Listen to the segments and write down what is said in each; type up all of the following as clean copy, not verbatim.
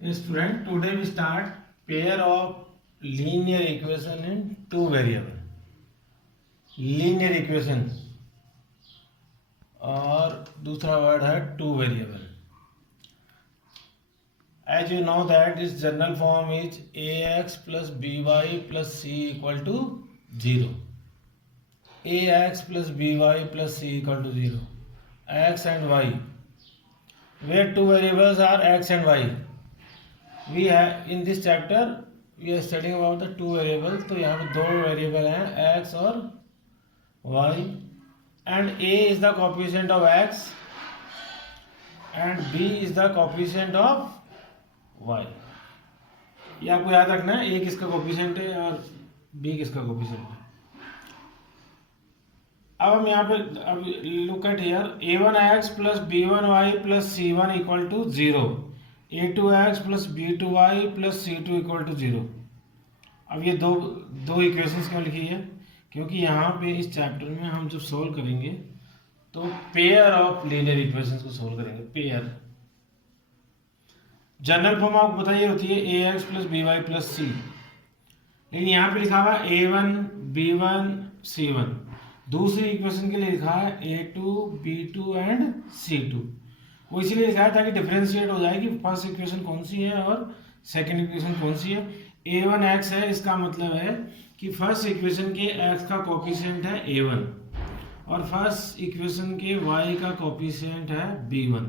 Student, today we start pair of linear equation in two variable. Linear equation और दूसरा word है two variable. As you know that its general form is ax plus by plus c equal to 0. Ax plus by plus c equal to 0. X and y. Where two variables are x and y. We have in this chapter we are studying about the two variables. तो यहाँ पे दो variable हैं x और y and a is the coefficient of x and b is the coefficient of y. ये आपको याद रखना है, a किसका कोफिशिएंट है और b किसका कोफिशिएंट है. अब हम यहाँ पे अब look at here a1x plus b1y plus c1 equal to 0, a2x plus b2y plus c2 equal to 0. अब ये दो इक्वेशंस क्यों लिखी है? क्योंकि यहाँ पे इस चैप्टर में हम जब सॉल्व करेंगे तो पेयर ऑफ लीनियर इक्वेशंस को सॉल्व करेंगे. पेयर जनरल फॉर्म आपको बताइए होती है ax plus by plus c, लेकिन यहाँ पे लिखा हुआ a1 b1 c1. दूसरी इक्वेशन के लिए लिखा है a2 b2 एंड c2. वो इसीलिए लिखा है ताकि डिफरेंशिएट हो जाए कि फर्स्ट इक्वेशन कौन सी है और सेकंड इक्वेशन कौन सी है. a1x है, इसका मतलब है कि फर्स्ट इक्वेशन के x का कोफिशिएंट है a1 और फर्स्ट इक्वेशन के y का कोफिशिएंट है b1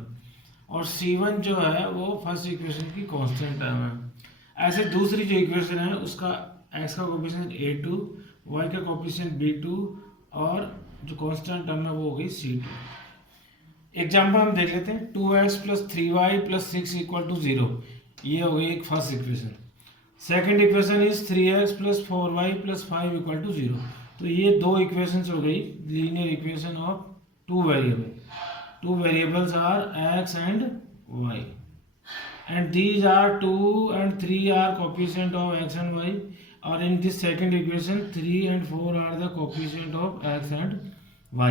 और c1 जो है वो फर्स्ट इक्वेशन की कांस्टेंट टर्म है. ऐसे दूसरी जो इक्वेशन है उसका x का कोफिशिएंट a2, y का कोफिशिएंट b2 और जो कांस्टेंट टर्म है वो हो गई c2. एग्जाम्पल हम देख लेते हैं. 2x plus 3y plus 6 equal to 0. ये हो गई एक first equation. Second equation is 3x plus 4y plus 5 equal to 0. तो ये दो इक्वेशंस हो गई linear equation of two variable. Two variables are x and y and these are 2 and 3 are coefficient of x and y, or in this second equation 3 and 4 are the coefficient of x and y.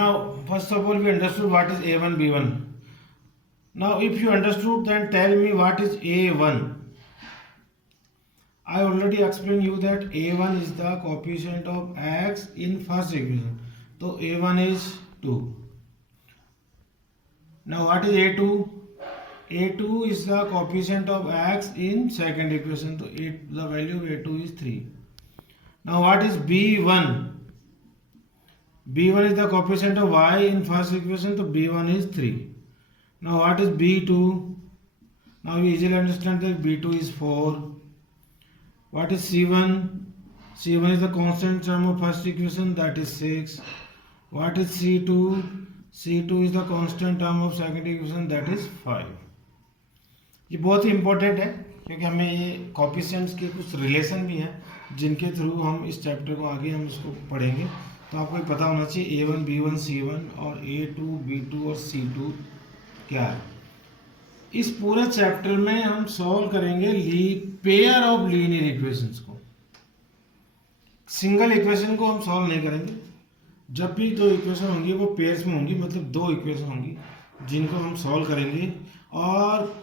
Now first of all we understood what is a1 b1. Now if you understood then tell me what is a1. I already explained you that a1 is the coefficient of x in first equation. तो a1 is 2. Now what is a2? a2 is the coefficient of x in second equation. So the value of a2 is 3. Now what is b1? b1 is the coefficient of y in first equation. So b1 is 3. Now what is b2? Now we easily understand that b2 is 4. What is c1? c1 is the constant term of first equation, that is 6. What is c2? c2 is the constant term of second equation, that is 5. ये बहुत ही important है क्योंकि हमें ये coefficients के कुछ relation भी हैं जिनके थ्रू हम इस चैप्टर को आगे हम इसको पढ़ेंगे. तो आपको पता होना चाहिए a1 b1 c1 और a2 b2 और c2 क्या है. इस पूरे चैप्टर में हम सॉल्व करेंगे पेयर ऑफ लीनियर इक्वेशंस को. सिंगल इक्वेशन को हम सॉल्व नहीं करेंगे. जब भी दो इक्वेशन होंगी वो पेयर्स में होंगी, मतलब दो इक्वेशन होंगी जिनको हम सॉल्व करेंगे. और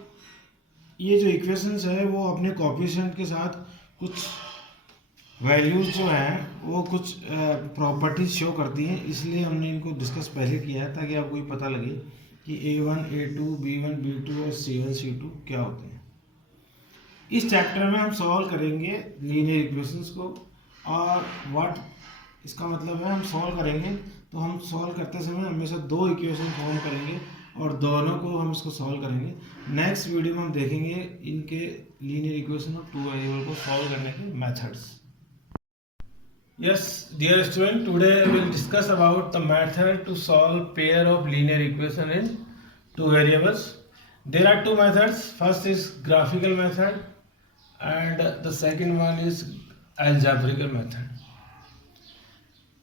ये जो इक्वेशंस है वो अपने कोफिशिएंट के साथ कुछ वैल्यूज जो हैं वो कुछ प्रॉपर्टीज शो करती हैं, इसलिए हमने इनको डिस्कस पहले किया है ताकि आपको ये पता लगे कि a1 a2 b1 b2 और c1 c2 क्या होते हैं. इस चैप्टर में हम सॉल्व करेंगे लीनियर इक्वेशंस को. और व्हाट इसका मतलब है हम सॉल्व करेंगे तो हम सॉल्व करते समय हमेशा दो इक्वेशन फॉर्म करेंगे और दोनों को हम इसको सॉल्व करेंगे. नेक्स्ट वीडियो में हम देखेंगे इनके linear equation of two variable को सॉल्व करने के methods. Yes dear student, today we will discuss about the method to solve pair of linear equation in two variables. There are two methods. First is graphical method and the second one is algebraical method.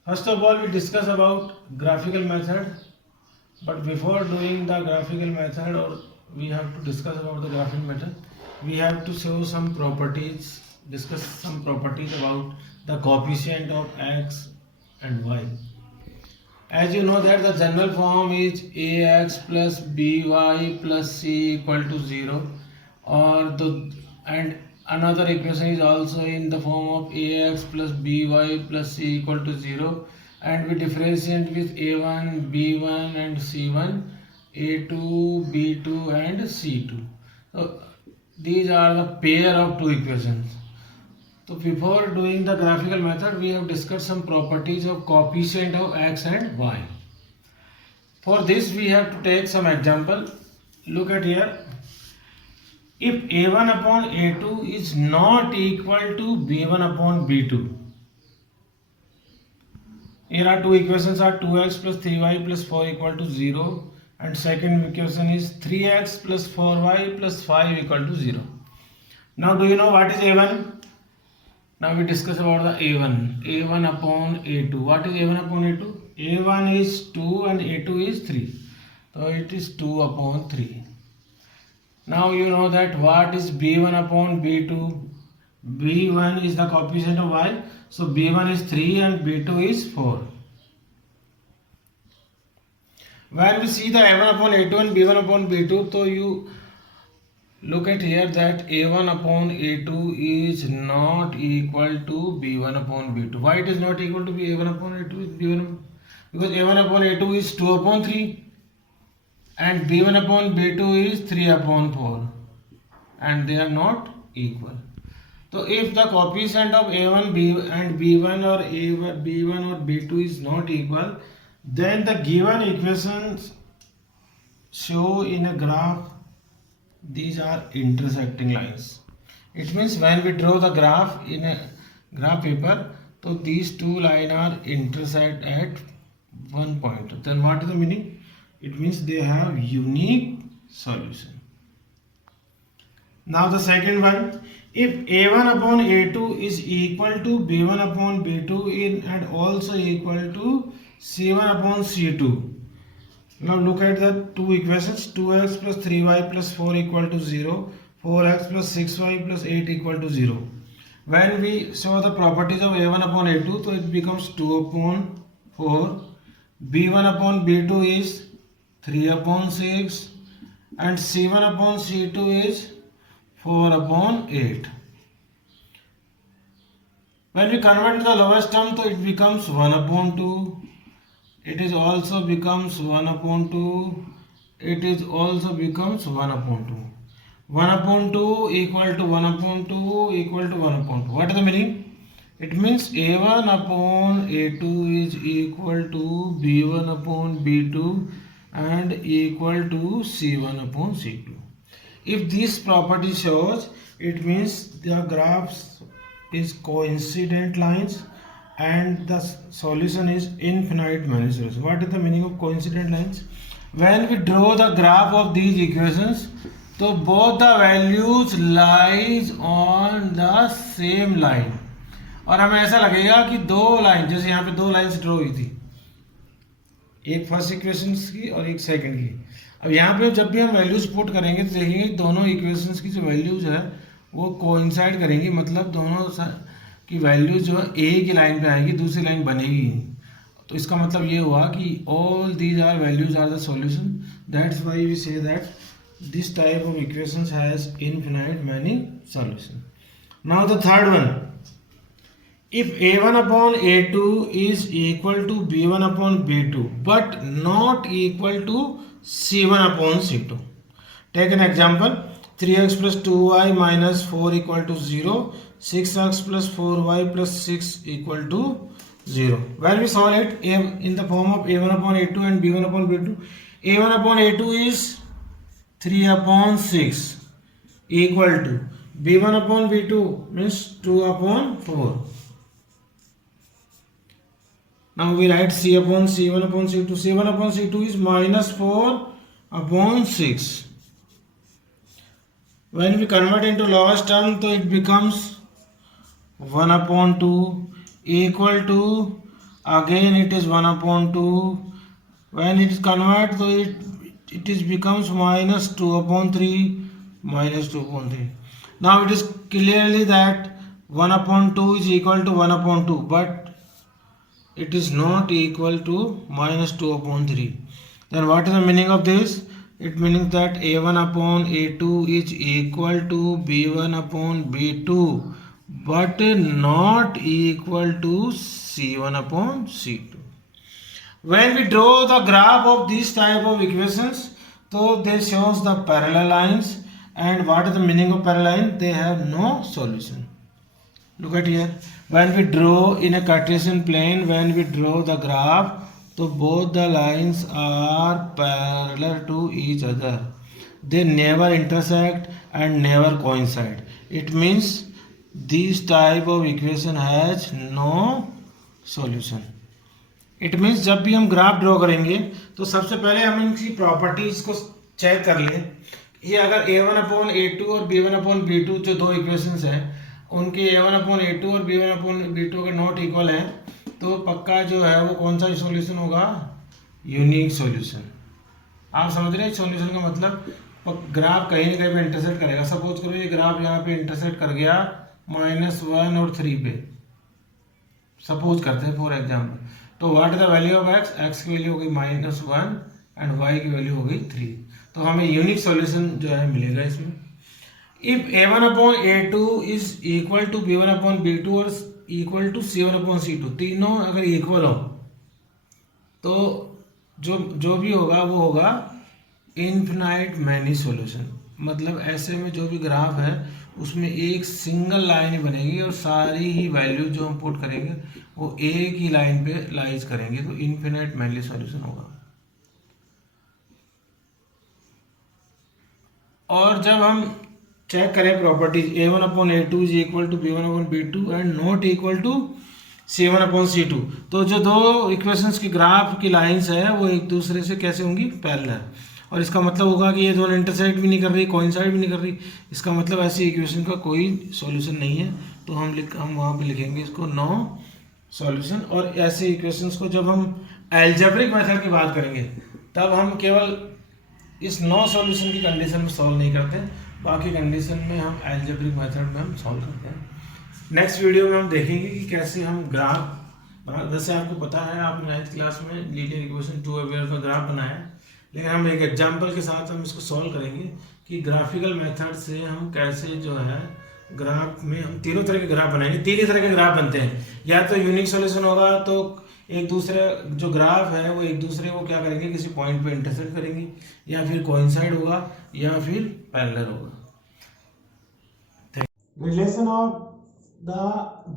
First of all we discuss about graphical method, but before doing the graphical method or we have to discuss about the graphical method, we have to show some properties, discuss some properties about the coefficient of x and y. As you know that the general form is ax plus by plus c equal to 0, or the and another equation is also in the form of ax plus by plus c equal to 0, and we differentiate with a1, b1 and c1, a2, b2 and c2. So these are the pair of two equations. So before doing the graphical method, we have discussed some properties of coefficient of x and y. For this we have to take some example. Look at here. If a1 upon a2 is not equal to b1 upon b2. Here are two equations are 2x plus 3y plus 4 equal to 0, and second equation is 3x plus 4y plus 5 equal to 0. Now do you know what is a1? Now we discuss about the a1 upon a2. What is a1 upon a2? a1 is 2 and a2 is 3. So it is 2 upon 3. Now you know that what is b1 upon b2? b1 is the coefficient of y. So b1 is 3 and b2 is 4. When we see the a1 upon a2 and b1 upon b2, so you look at here that a1 upon a2 is not equal to b1 upon b2. Why it is not equal to a1 upon a2 with b1? Because a1 upon a2 is 2 upon 3 and b1 upon b2 is 3 upon 4, and they are not equal. So if the coefficient of a1 b and b1 or a1 b1 or b2 is not equal, then the given equations show in a graph these are intersecting lines. It means when we draw the graph in a graph paper, so these two lines are intersect at one point. Then what is the meaning? It means they have unique solution. Now the second one, if a1 upon a2 is equal to b1 upon b2 and also equal to c1 upon c2. Now look at the two equations, 2x plus 3y plus 4 equal to 0, 4x plus 6y plus 8 equal to 0. When we show the properties of a1 upon a2, so it becomes 2 upon 4, b1 upon b2 is 3 upon 6 and c1 upon c2 is 4 upon 8. When we convert to the lowest term, so it becomes 1 upon 2. It is also becomes 1 upon 2. It is also becomes 1 upon 2. 1 upon 2 equal to 1 upon 2 equal to 1 upon 2. What is the meaning? It means a1 upon a2 is equal to b1 upon b2 and equal to c1 upon c2. If this property shows, it means the graphs is coincident lines and the solution is infinite many solutions. What is the meaning of coincident lines? When we draw the graph of these equations, so both the values lies on the same line. और हमें ऐसा लगेगा कि दो line, जैसे यहाँ पे दो लाइन्स ड्रॉ हुई थी, एक फर्स्ट इक्वेशन की और एक सेकंड की. अब यहाँ पे जब भी हम वैल्यूज पुट करेंगे तो देखेंगे दोनों इक्वेशंस की जो वैल्यूज है वो कोइंसाइड करेंगी, मतलब दोनों की वैल्यूज जो है एक ही लाइन पे आएगी, दूसरी लाइन बनेगी. तो इसका मतलब ये हुआ कि all these are values are the solution. That's why we say that this type of equations has infinite many solution. Now the third one, if a1 upon a2 is equal to b1 upon b2 but not equal to c1 upon c2. Take an example, 3x plus 2y minus 4 equal to 0, 6x plus 4y plus 6 equal to 0. When we solve it in the form of a1 upon a2 and b1 upon b2, a1 upon a2 is 3 upon 6 equal to b1 upon b2 means 2 upon 4. Now we write c upon c1 upon c2. c1 upon c2 is minus 4 upon 6. When we convert into lowest term, so it becomes 1 upon 2 equal to, again it is 1 upon 2. When it is converted, so it is becomes minus 2 upon 3, minus 2 upon 3. Now it is clearly that 1 upon 2 is equal to 1 upon 2, but it is not equal to minus 2 upon 3. Then what is the meaning of this? It means that a1 upon a2 is equal to b1 upon b2, but not equal to c1 upon c2. When we draw the graph of these type of equations, so they shows the parallel lines. And what is the meaning of parallel line? They have no solution. Look at here. When we draw in a Cartesian plane, when we draw the graph, so both the lines are parallel to each other. They never intersect and never coincide. It means this type of equation has no solution. It means जब भी हम graph draw करेंगे तो सबसे पहले हम इनकी properties को चेक कर लें। ये अगर a1 अपॉन a2 और b1 अपॉन b2 जो दो इक्वेशंस हैं उनके a1 अपॉन a2 और b1 अपॉन b2 अगर नॉट इक्वल है तो पक्का जो है वो कौन सा सॉल्यूशन होगा? Unique solution. आप समझ रहे हैं सॉल्यूशन का मतलब ग्राफ कहीं ना कहीं पे इंटरसेक्ट करेगा। सपोज करो ये ग्राफ यहाँ पे इंटरसेक्ट कर गया -1 और 3 पे, सपोज करते हैं फॉर एग्जाम्पल। तो what is the value of x? X की वैल्यू हो गई -1 एंड वाई की वैल्यू हो गई 3। तो हमें यूनिक सॉल्यूशन जो है मिलेगा इसमें। If a1 upon a2 is equal to b1 upon b2 और equal to c1 upon c2, तीनों अगर इक्वल हो तो जो भी होगा वो होगा इनफिनाइट मैनी सॉल्यूशन। मतलब ऐसे में जो भी ग्राफ है उसमें एक सिंगल लाइन ही बनेगी और सारी ही वैल्यू जो हम पुट करेंगे वो एक ही लाइन पे लाइज करेंगे, तो इनफिनाइट मैनली सॉल्यूशन होगा। और जब हम चेक करें properties a1 upon a2 is equal to b1 upon b2 and not equal to c1 upon c2, तो जो दो इक्वेशंस की ग्राफ की लाइंस है वो एक दूसरे से कैसे होंगी? पैरेलल। और इसका मतलब होगा कि ये दोनों इंटरसेक्ट भी नहीं कर रही, कोइंसाइड भी नहीं कर रही। इसका मतलब ऐसी इक्वेशन का कोई सॉल्यूशन नहीं है। तो हम वहाँ पे लिखेंगे इसको नो सॉल्यूशन। और ऐसे इक्वेशंस को जब हम एल्जेब्रिक मेथड की बात करेंगे तब हम केवल इस नो सॉल्यूशन की कंडीशन में सॉल्व नहीं करते, बाकी कंडीशन में हम एल्जेब्रिक मेथड में हम सॉल्व करते हैं। नेक्स्ट वीडियो में हम देखेंगे कि कैसे हम ग्राफ वैसे आपको पता है, आप 9th क्लास में लीनियर इक्वेशन 2 अवेयर का ग्राफ बनाया है, लेकिन हम एक एग्जाम्पल के साथ हम इसको सॉल्व करेंगे कि ग्राफिकल मेथड से हम कैसे जो है ग्राफ में हम तीनों तरह के ग्राफ बनाएंगे। तीन ही तरह के ग्राफ बनते हैं, या तो यूनिक सॉल्यूशन होगा तो एक दूसरे जो ग्राफ है वो एक दूसरे को क्या करेंगे किसी पॉइंट पे इंटरसेक्ट करेंगे, या फिर कोइंसाइड होगा या फिर पैरेलल होगा। Relation of the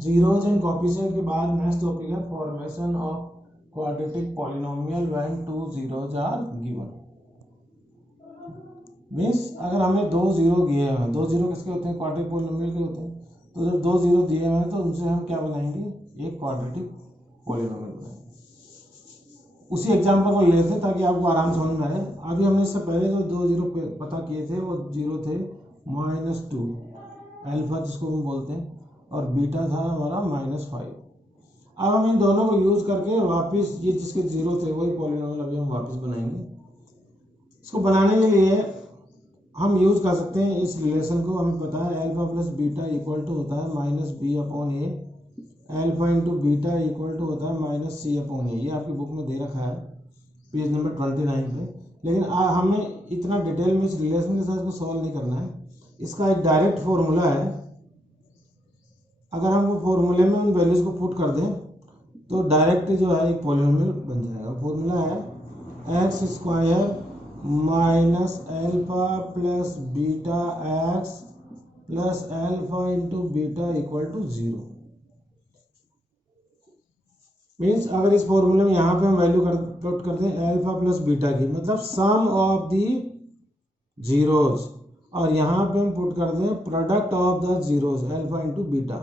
zeros and coefficient के बाद नेक्स्ट टॉपिक है formation of quadratic polynomial when 2 zeros are given. Means अगर हमें 2 जीरो दिए हुए हैं, 2 जीरो किसके होते हैं? क्वाड्रेटिक पॉलिनोमियल के होते हैं। तो जब 2 जीरो दिए हुए हैं तो उनसे हम क्या बनाएंगे? एक क्वाड्रेटिक पॉलिनोमियल बनाएंगे। उसी एग्जांपल को लेते हैं ताकि आपको आराम से समझ में आए। अभी हमने इससे पहले जो 2 जीरो पता किए थे वो जीरो थे -2 अल्फा जिसको हम बोलते हैं, और बीटा था हमारा -5। अब हम इन दोनों को यूज करके वापस ये जिसके जीरो थे वही पॉलिनोमियल अभी हम वापस बनाएंगे। इसको बनाने के लिए हम यूज कर सकते हैं इस रिलेशन को। हमें पता है alpha plus beta equal to होता है -b upon a, alpha into beta equal to होता है -c अपॉन ए। ये आपकी बुक में दे रखा है पेज नंबर 29 पे, लेकिन हमें इतना डिटेल में इस रिलेशन के साथ इसको सॉल्व नहीं करना है। इसका एक डायरेक्ट फॉर्मूला है, अगर हम वो फॉर्मूले में उन वैल्यूज को पुट कर दें तो डायरेक्ट जो है एक पॉलिनोमियल बन जाएगा। फॉर्मूला है x square minus alpha plus beta x plus alpha into beta equal to 0। Means अगर इस फॉर्मूले में यहाँ पे हम वैल्यू पुट कर दें अल्फा प्लस बीटा की, मतलब सम ऑफ दी जीरोज, और यहाँ पे हम पुट कर दें product of the zeros alpha into beta,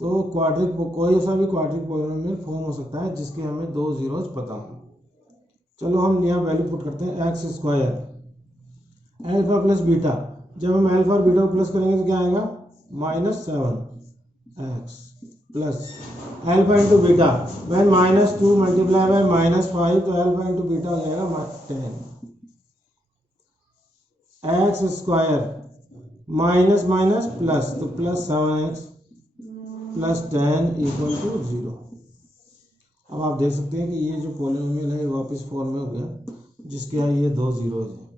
तो क्वाड्रिक कोई सा भी क्वाड्रिक पॉलिनोमियल फॉर्म हो सकता है जिसके हमें 2 जीरोज पता हो। चलो हम यहाँ वैल्यू पुट करते हैं x square alpha plus beta. जब हम अल्फा और बीटा को प्लस करेंगे तो क्या आएगा? -7 x plus alpha into beta वैन -2 मल्टीप्लाई बाय -5 तो अल्फा इंटू बीटा हो जाएगा 10 x square minus minus plus तो plus 7x plus 10 equal to 0। अब आप देख सकते हैं कि ये जो पॉलिनोमियल है वापस फॉर्म में हो गया, जिसके यहाँ ये 2 जीरोज हैं।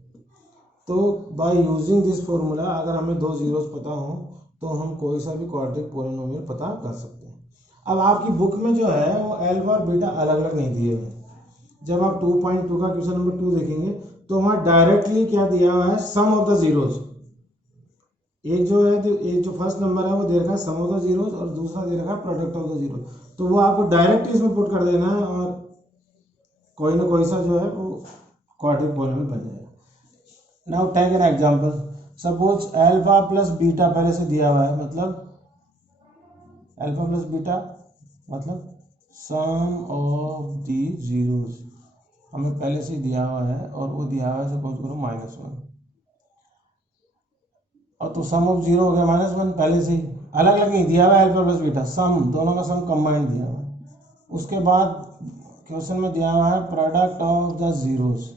तो बाय यूजिंग दिस फॉर्मूला अगर हमें 2 जीरोज पता हो तो हम कोई सा भी क्वाड्रेटिक पॉलिनोमियल पता कर सकते हैं। अब आपकी बुक में जो है वो अल्फा और बीटा अलग अलग नहीं दिए हुए। जब आप 2.2 का क्वेश्चन नंबर 2 देखेंगे तो वहाँ डायरेक्टली क्या दिया हुआ है, सम ऑफ द जीरोज। एक जो है तो एक जो फर्स्ट नंबर है वो दे रखा है सम ऑफ द जीरोज और दूसरा दे रखा है प्रोडक्ट ऑफ द जीरो। तो वो आपको डायरेक्ट इसमें पुट कर देना है और कोई ना कोई सा जो है वो क्वाड्रेटिक पॉलिनोमियल बन जाएगा। Now take an example, suppose alpha plus beta पहले से दिया हुआ है, मतलब अल्फा प्लस बीटा मतलब सम ऑफ दी जीरोज हमें पहले से दिया हुआ है और वो दिया हुआ है सपोज करो -1। और तो सम ऑफ जीरो हो गया -1, पहले से ही अलग अलग नहीं दिया हुआ है अल्फा प्लस बीटा, सम दोनों का सम कंबाइंड दिया हुआ है। उसके बाद क्वेश्चन में दिया हुआ है प्रोडक्ट ऑफ द जीरोज,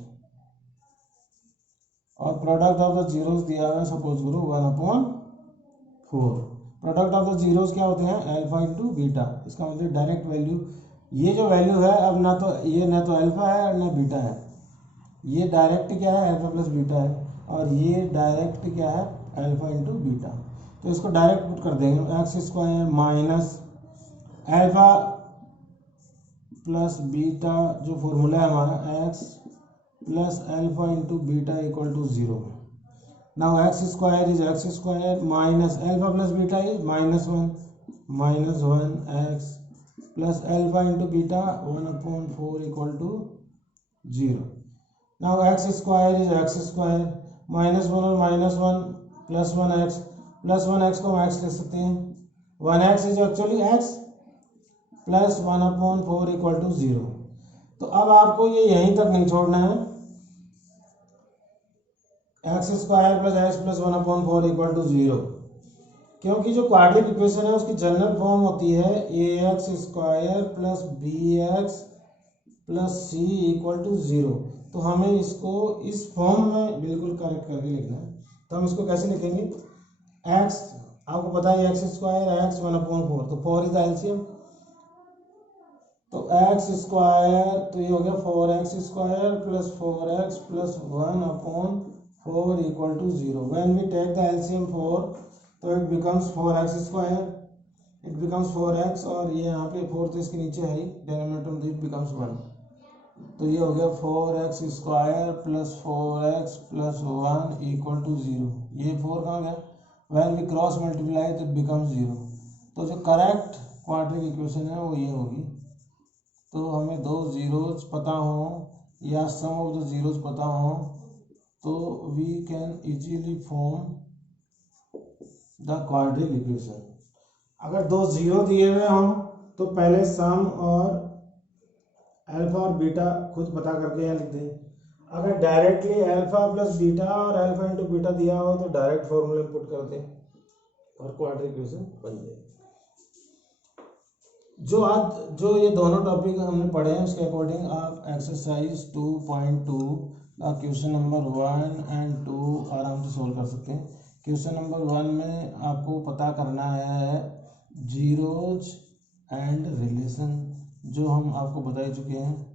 और प्रोडक्ट ऑफ द जीरोज दिया हुआ है सपोज करो 1/4। प्रोडक्ट ऑफ द जीरोज क्या होते हैं, अल्फा इंटू बीटा। इसका मतलब डायरेक्ट वैल्यू, ये जो वैल्यू है अब ना तो अल्फा है ना बीटा है, ये डायरेक्ट क्या है अल्फा प्लस बीटा है, और ये डायरेक्ट क्या है अल्फा इंटू बीटा। तो इसको डायरेक्ट पुट कर देंगे, x square minus alpha plus beta जो फॉर्मूला है हमारा x plus alpha into beta equal to 0। Now x square is x square minus alpha plus beta is -1 x plus alpha into beta 1/4 equal to 0। Now x square is x square -1 और -1 plus 1x को हम x ले सकते हैं, 1x is actually x plus 1/4 equal to 0। तो अब आपको ये यहीं तक नहीं छोड़ना है, x square plus x plus 1/4 equal to 0, क्योंकि जो क्वाड्रेटिक इक्वेशन है उसकी जनरल फॉर्म होती है ax square plus bx plus c equal to 0। तो हमें इसको इस फॉर्म में बिल्कुल करेक्ट करके लिखना है। तो हम इसको कैसे लिखेंगे, x आपको पता है एक्स स्क्वायर x 1/4, तो 4 इज द एलसीएम, तो एक्स स्क्वायर तो ये हो गया 4x square plus 4x plus 1/4 equal to 0। When we take the LCM 4 तो it becomes 4x square, it becomes 4x, और ये यहाँ पे 4 तो इसके नीचे है ही डिनोमिनेटर में, इट बिकम्स 1। तो ये हो गया 4x square plus 4x plus 1 equal to 0। ये 4 कहाँ गया, व्हेन वी क्रॉस मल्टीप्लाई तो इट बिकम्स 0। तो जो करेक्ट क्वाड्रेटिक इक्वेशन है वो ये होगी। तो हमें 2 जीरोज पता हो या सम ऑफ द जीरोज पता हो तो we can easily form the quadratic equation. अगर 2 जीरो दिए हुए हों तो पहले सम और अल्फा और बीटा खुद पता करके यहाँ लिख दें। अगर डायरेक्टली अल्फा प्लस बीटा और अल्फा इंटू बीटा दिया हो तो डायरेक्ट फॉर्मूले पुट कर दें और क्वाड्रेटिक इक्वेशन बन जाएगी। जो ये दोनों टॉपिक हमने पढ़े हैं उसके अकॉर्डिंग आप एक्सरसाइज 2.2 क्वेश्चन नंबर 1 एंड 2 आराम से सोल्व कर सकते हैं। क्वेश्चन नंबर 1 में आपको पता करना है जीरोज एंड रिलेशन, जो हम आपको बता ही चुके हैं,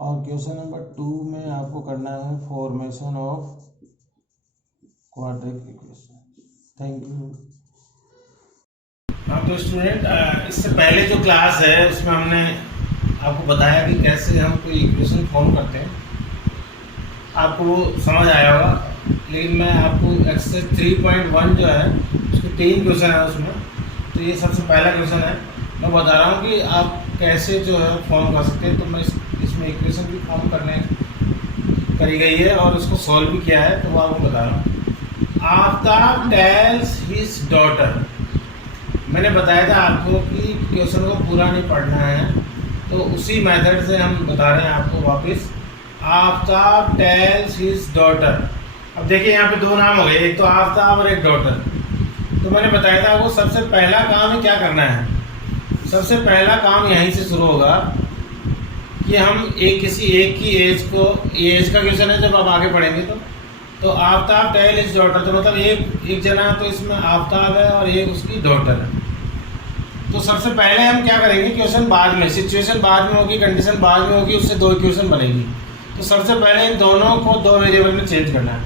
और क्वेश्चन नंबर 2 में आपको करना है formation of quadratic equation. Thank you. हाँ तो स्टूडेंट, इससे पहले जो क्लास है उसमें हमने आपको बताया कि कैसे हम कोई इक्वेशन फॉर्म करते हैं, आपको वो समझ आया होगा। लेकिन मैं आपको एक्सरसाइज 3.1 जो है उसके 3 क्वेश्चन है उसमें, तो ये सबसे पहला क्वेश्चन है। मैं बता रहा हूँ कि आप कैसे जो है फॉर्म कर सकते हैं। तो मैं इसमें इक्वेशन भी फॉर्म करी गई है और उसको सॉल्व भी किया है, तो वो आपको बता रहा हूँ। आफ्ताब टेल्स हिज डॉटर, मैंने बताया था आपको कि क्वेश्चन को पूरा नहीं पढ़ना है, तो उसी मेथड से हम बता रहे हैं आपको वापस। आफ्ताब टेल्स हिज डॉटर, अब देखिए यहाँ पे 2 नाम हो गए, एक तो आफ्ताब और एक डॉटर। तो मैंने बताया था वो सबसे पहला काम है क्या करना है। सबसे पहला काम यहीं से शुरू होगा कि हम किसी एक की एज को, एज का क्वेश्चन है जब आप आगे पढ़ेंगे तो आफ्ताब टेल हिज डॉटर, तो मतलब एक जना तो इसमें आफ्ताब है और एक उसकी डॉटर है। तो सबसे पहले हम क्या करेंगे, क्वेश्चन बाद में, सिचुएशन बाद में होगी, कंडीशन बाद में होगी, उससे दो इक्वेशन बनेगी। तो सबसे पहले इन दोनों को दो वेरिएबल में चेंज करना है।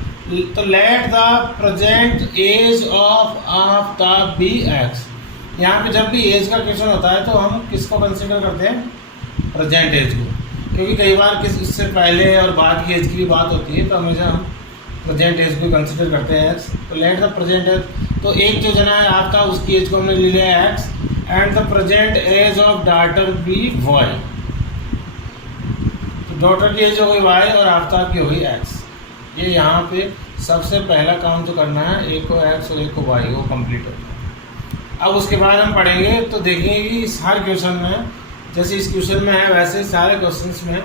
तो let the present age of Aftab be x. यहाँ पे जब भी एज का क्वेश्चन होता है तो हम किसको कंसिडर करते हैं, प्रेजेंट एज को, क्योंकि कई बार इससे पहले और बाद की एज की भी बात होती है, तो हमेशा हम प्रेजेंट एज को कंसिडर करते हैं एक्स। तो लेट द प्रेजेंट एज, तो एक जो जना है आपका उसकी एज को हमने ले लिया है x, and the present age of daughter be y. तो डॉटर की एज हो गई वाई और आफ्ताब की हो गई एक्स। ये यहाँ पे सबसे पहला काम जो करना है, एक को एक्स और एक को वाई, वो कंप्लीट होता है। अब उसके बाद हम पढ़ेंगे तो देखेंगे कि हर क्वेश्चन में, जैसे इस क्वेश्चन में है वैसे सारे क्वेश्चंस में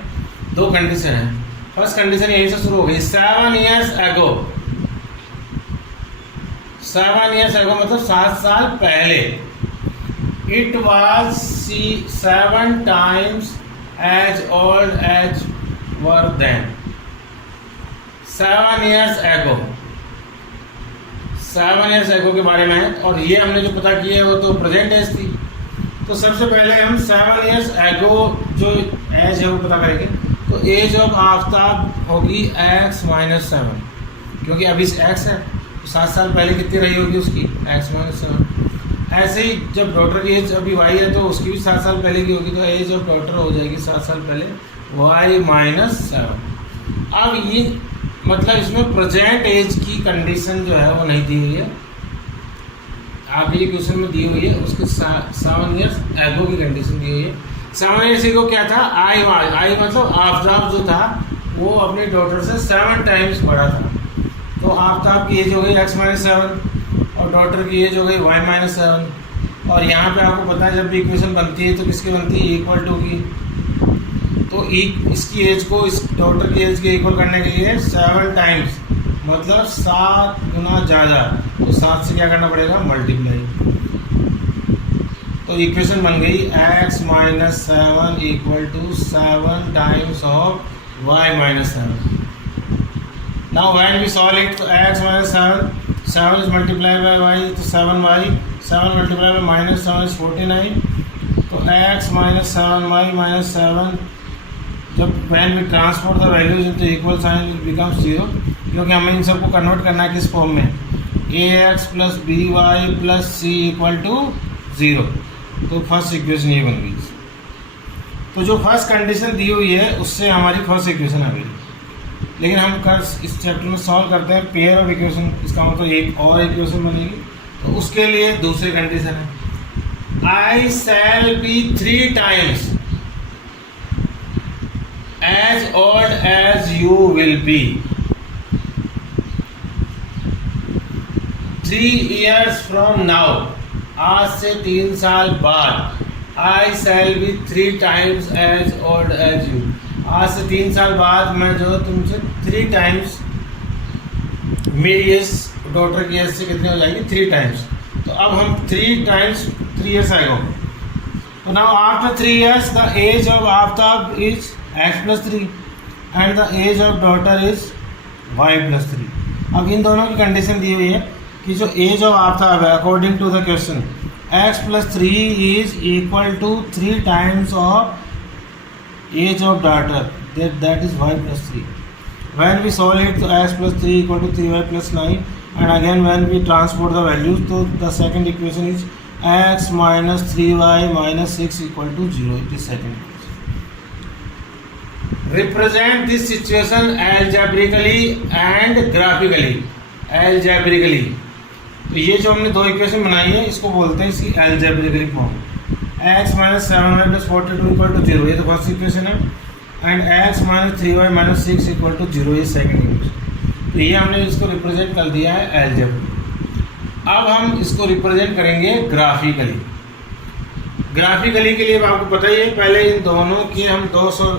दो कंडीशन है। फर्स्ट कंडीशन यहीं से शुरू हो गई, 7 years ago। 7 years ago मतलब 7 साल पहले। It was 7 times as old as were then। 7 years ago, 7 years ago के बारे में है, और ये हमने जो पता किया है वो तो प्रेजेंट एज थी। तो सबसे पहले हम 7 years ago जो एज है वो पता करेंगे। तो एज ऑफ आफ्ताब होगी x - 7, क्योंकि अभी x है तो 7 साल पहले कितनी रही होगी उसकी, x - 7। ऐसे ही जब डॉटर की एज अभी y है तो उसकी भी 7 साल पहले की होगी, तो एज ऑफ डॉटर हो जाएगी 7 साल पहले y - 7। अब ये मतलब इसमें प्रेजेंट एज की कंडीशन जो है वो नहीं दी हुई है, आगे ये क्वेश्चन में दी हुई है, उसके 7 years ago की कंडीशन दी हुई है। 7 years ago क्या था, आई मतलब आफ्ताब जो था वो अपनी डॉटर से 7 times बड़ा था। तो आफ्ताब की एज हो गई x - 7 और डॉटर की एज हो गई y - 7। और यहाँ पे आपको पता है जब भी इक्वेशन बनती है तो किसकी बनती है, इक्वल टू की। तो इसकी एज को इस डॉटर की एज के इक्वल करने के लिए 7 times मतलब 7 गुना ज़्यादा, तो 7 से क्या करना पड़ेगा, मल्टीप्लाई। तो इक्वेशन बन गई x - 7 equal to 7 times of y - 7। Now when we solve it, तो x - 7 is multiply by y, तो 7y, 7 मल्टीप्लाई बाय -7 इज 49। तो x - 7y - 7, जब when we transfer the values into equal sign it becomes 0, क्योंकि हमें इन सबको convert करना है किस फॉर्म में, ax + by + c equal to 0। तो फर्स्ट इक्वेशन ये बन गई। तो जो फर्स्ट कंडीशन दी हुई है उससे हमारी फर्स्ट इक्वेशन आ गई। लेकिन हम कर इस चैप्टर में सॉल्व करते हैं पेयर ऑफ इक्वेशन, इसका मतलब एक और इक्वेशन बनेगी। तो उसके लिए दूसरी कंडीशन है, आई shall be 3 times as old as you will be। 3 years from now, आज से 3 साल बाद, I shall be 3 times as old as you। आज से 3 साल बाद मैं जो तुमसे 3 times, मेरी एज डॉटर की एज से कितनी हो जाएगी, 3 times। तो अब हम 3 times 3 years ago। तो now after 3 years the age of Aftab is x + 3 and the age of daughter is y + 3। अब इन दोनों की कंडीशन दी हुई है कि जो एज ऑफ आफ्ताब है according to the question x + 3 is equal to 3 times of age of daughter, that is y + 3। When we solve it, तो x + 3 equal to 3y + 9, and again when we transport the values, तो the second equation is x - 3y - 6 equal to 0। It is second. Represent this situation algebraically and graphically. algebraically, तो ये जो हमने दो equation बनाई है इसको बोलते हैं इसकी algebraic form. x - 7y + 42 equal to 0, ये तो फर्स्ट इक्वेशन है, and x - 3y - 6 equal to 0, ये सेकंड इक्वेशन। तो ये हमने इसको रिप्रेजेंट कर दिया है algebraic। अब हम इसको रिप्रेजेंट करेंगे ग्राफिकली। ग्राफिकली के लिए आपको पता ही है, पहले इन दोनों की हम 200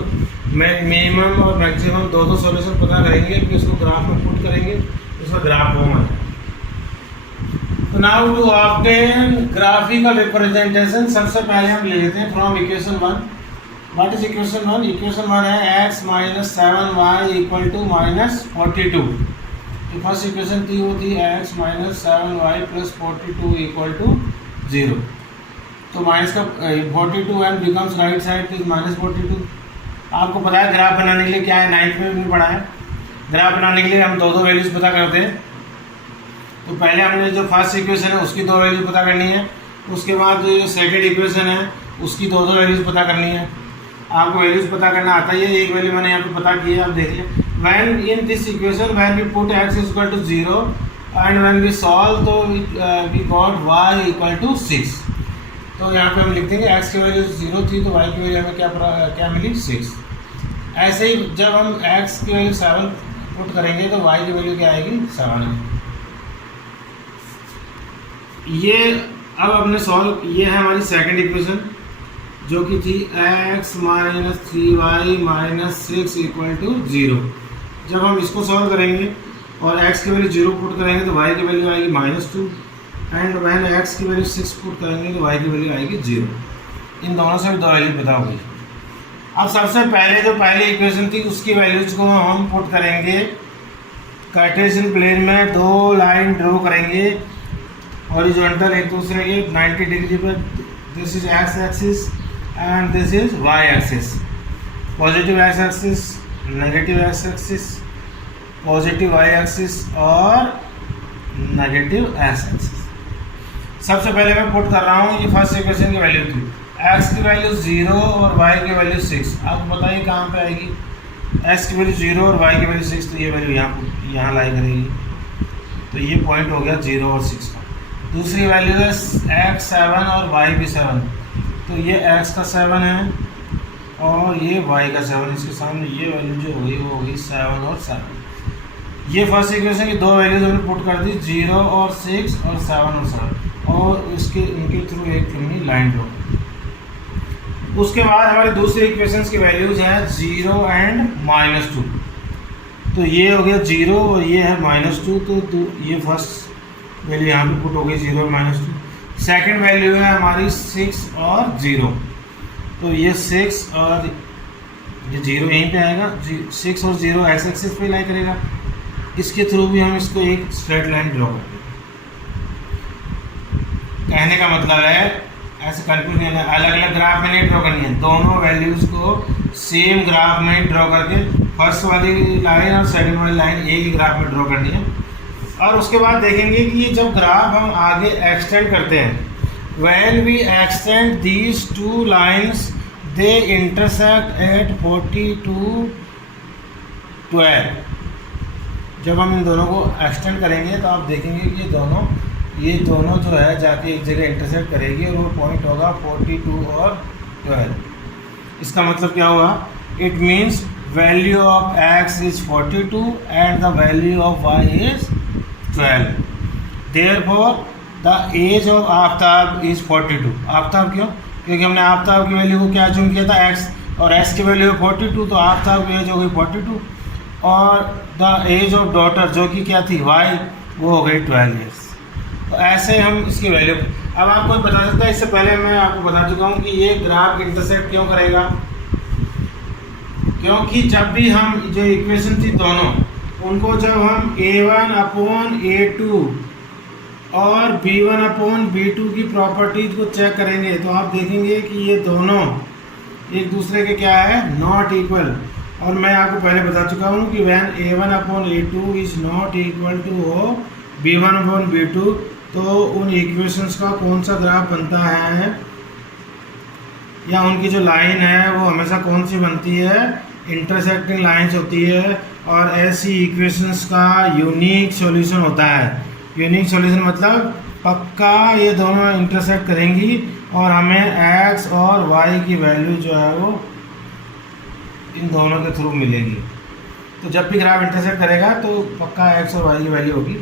मिनिमम और मैक्सिमम 2 सॉल्यूशन पता करेंगे, फिर उसको ग्राफ में पुट करेंगे, उसका ग्राफ फॉर्म है। तो now to obtain graphical representation, सबसे पहले हम ले लेते हैं from equation 1। What is equation 1? Equation 1 है x - 7y इक्वल टू -42। तो फर्स्ट इक्वेशन थी वो थी x - 7y + 42 इक्वल टू 0। तो माइनस का 42 and becomes right side is -42। आपको पता है ग्राफ बनाने के लिए क्या है, 9th में भी पढ़ा है। ग्राफ बनाने के लिए हम दो वैल्यूज पता करते हैं। तो पहले हमने जो फर्स्ट इक्वेशन है उसकी 2 वैल्यूज पता करनी है, उसके बाद जो सेकंड इक्वेशन है उसकी 2 वैल्यूज पता करनी है। आपको वैल्यूज पता करना आता ही है, एक वैल्यू मैंने यहाँ पे पता की है, आप देख लें। When in this equation when we put x equal to 0 and when we solve तो we got y equal to 6। तो यहाँ पे हम लिख देंगे x की वैल्यू 0 थी तो y की वैल्यू हमें क्या मिली 6। ऐसे ही जब हम x की वैल्यू 7 पुट करेंगे तो y की वैल्यू क्या आएगी 7। ये अब हमने सॉल्व, ये है हमारी सेकंड इक्वेशन जो कि थी x minus 3y minus 6 equal to 0। जब हम इसको सॉल्व करेंगे और x की वैल्यू 0 पुट करेंगे तो y की वैल्यू आएगी -2 एंड वैन x की वैल्यू 6 पुट करेंगे तो y की वैल्यू आएगी 0। इन दोनों से भी 2 वैल्यू पता हो गई। अब सबसे पहले जो पहली इक्वेशन थी उसकी वैल्यूज को हम पुट करेंगे कार्टेशियन प्लेन में, 2 लाइन ड्रॉ करेंगे हॉरिजॉन्टल एक दूसरे के 90 डिग्री पर। This is x axis and this is y axis. Positive x axis, negative x axis, positive y axis और नेगेटिव x एक्सिस। सबसे पहले मैं पुट कर रहा हूँ, ये फर्स्ट इक्वेशन की वैल्यू थी, x की वैल्यू 0 और y की वैल्यू 6। आपको बताइए कहाँ पे आएगी, x की वैल्यू 0 और y की वैल्यू 6, तो ये वैल्यू यहाँ लाई करेगी। तो ये पॉइंट हो गया 0 और 6 का। दूसरी वैल्यू है x 7 और y भी 7, तो ये x का 7 है और ये y का 7, इसके सामने ये वैल्यू जो हो गई वो हो गई 7 और 7। ये फर्स्ट इक्वेशन की 2 वैल्यूज हमने पुट कर दी, 0 और 6 और 7 और 7, और उसके इनके थ्रू एक हमने लाइन ड्रॉ। उसके बाद हमारे दूसरे इक्वेशंस की वैल्यूज हैं 0 एंड -2। तो ये हो गया 0 और ये है -2, तो ये फर्स्ट वैल्यू यहाँ पे पुट हो गई 0 और -2। सेकंड वैल्यू है हमारी 6 और 0, तो ये 6 और ये 0 यहीं पे आएगा, 6 और 0 एक्स एक्सिस पे लाई करेगा। इसके थ्रू भी हम इसको एक स्ट्रेट लाइन ड्रॉ करते हैं। कहने का मतलब है ऐसे कंफ्यूज नहीं है, अलग अलग ग्राफ में नहीं ड्रॉ करनी है, दोनों वैल्यूज को सेम ग्राफ में ड्रॉ करके फर्स्ट वाली लाइन और सेकंड वाली लाइन एक ही ग्राफ में ड्रॉ करनी है। और उसके बाद देखेंगे कि ये जब ग्राफ हम आगे एक्सटेंड करते हैं, when we extend these 2 lines they intersect at 42 12। जब हम इन दोनों को एक्सटेंड करेंगे तो आप देखेंगे कि ये दोनों जो है जाके एक जगह इंटरसेक्ट करेगी और वो पॉइंट होगा 42 और 12। इसका मतलब क्या हुआ, it means value of x is 42 and the value of y is 12। Therefore the age of Aftab is 42। Aftab क्यों, क्योंकि हमने आफ्ताब की वैल्यू को क्या चूज किया था x, और s की वैल्यू 42, तो आफ्ताब की एज हो गई 42 और द एज ऑफ डॉटर जो कि क्या थी y, वो हो गई 12 ईयर्स। तो ऐसे हम इसकी वैल्यू, अब आपको बता सकता है, इससे पहले मैं आपको बता चुका हूँ कि ये ग्राफ इंटरसेक्ट क्यों करेगा, क्योंकि जब भी हम जो इक्वेशन थी दोनों उनको जब हम a1/a2 और b1/b2 की प्रॉपर्टीज को चेक करेंगे तो आप देखेंगे कि ये दोनों एक दूसरे के क्या है, नॉट इक्वल। और मैं आपको पहले बता चुका हूँ कि when a1/a2 is not equal to b1/b2, तो उन इक्वेशंस का कौन सा ग्राफ बनता है, या उनकी जो लाइन है वो हमेशा कौन सी बनती है, इंटरसेक्टिंग लाइंस होती है। और ऐसी इक्वेशंस का यूनिक सॉल्यूशन होता है। यूनिक सॉल्यूशन मतलब पक्का ये दोनों इंटरसेक्ट करेंगी और हमें x और y की वैल्यू जो है वो इन दोनों के थ्रू मिलेगी। तो जब भी ग्राफ इंटरसेक्ट करेगा तो पक्का x और y की वैल्यू होगी।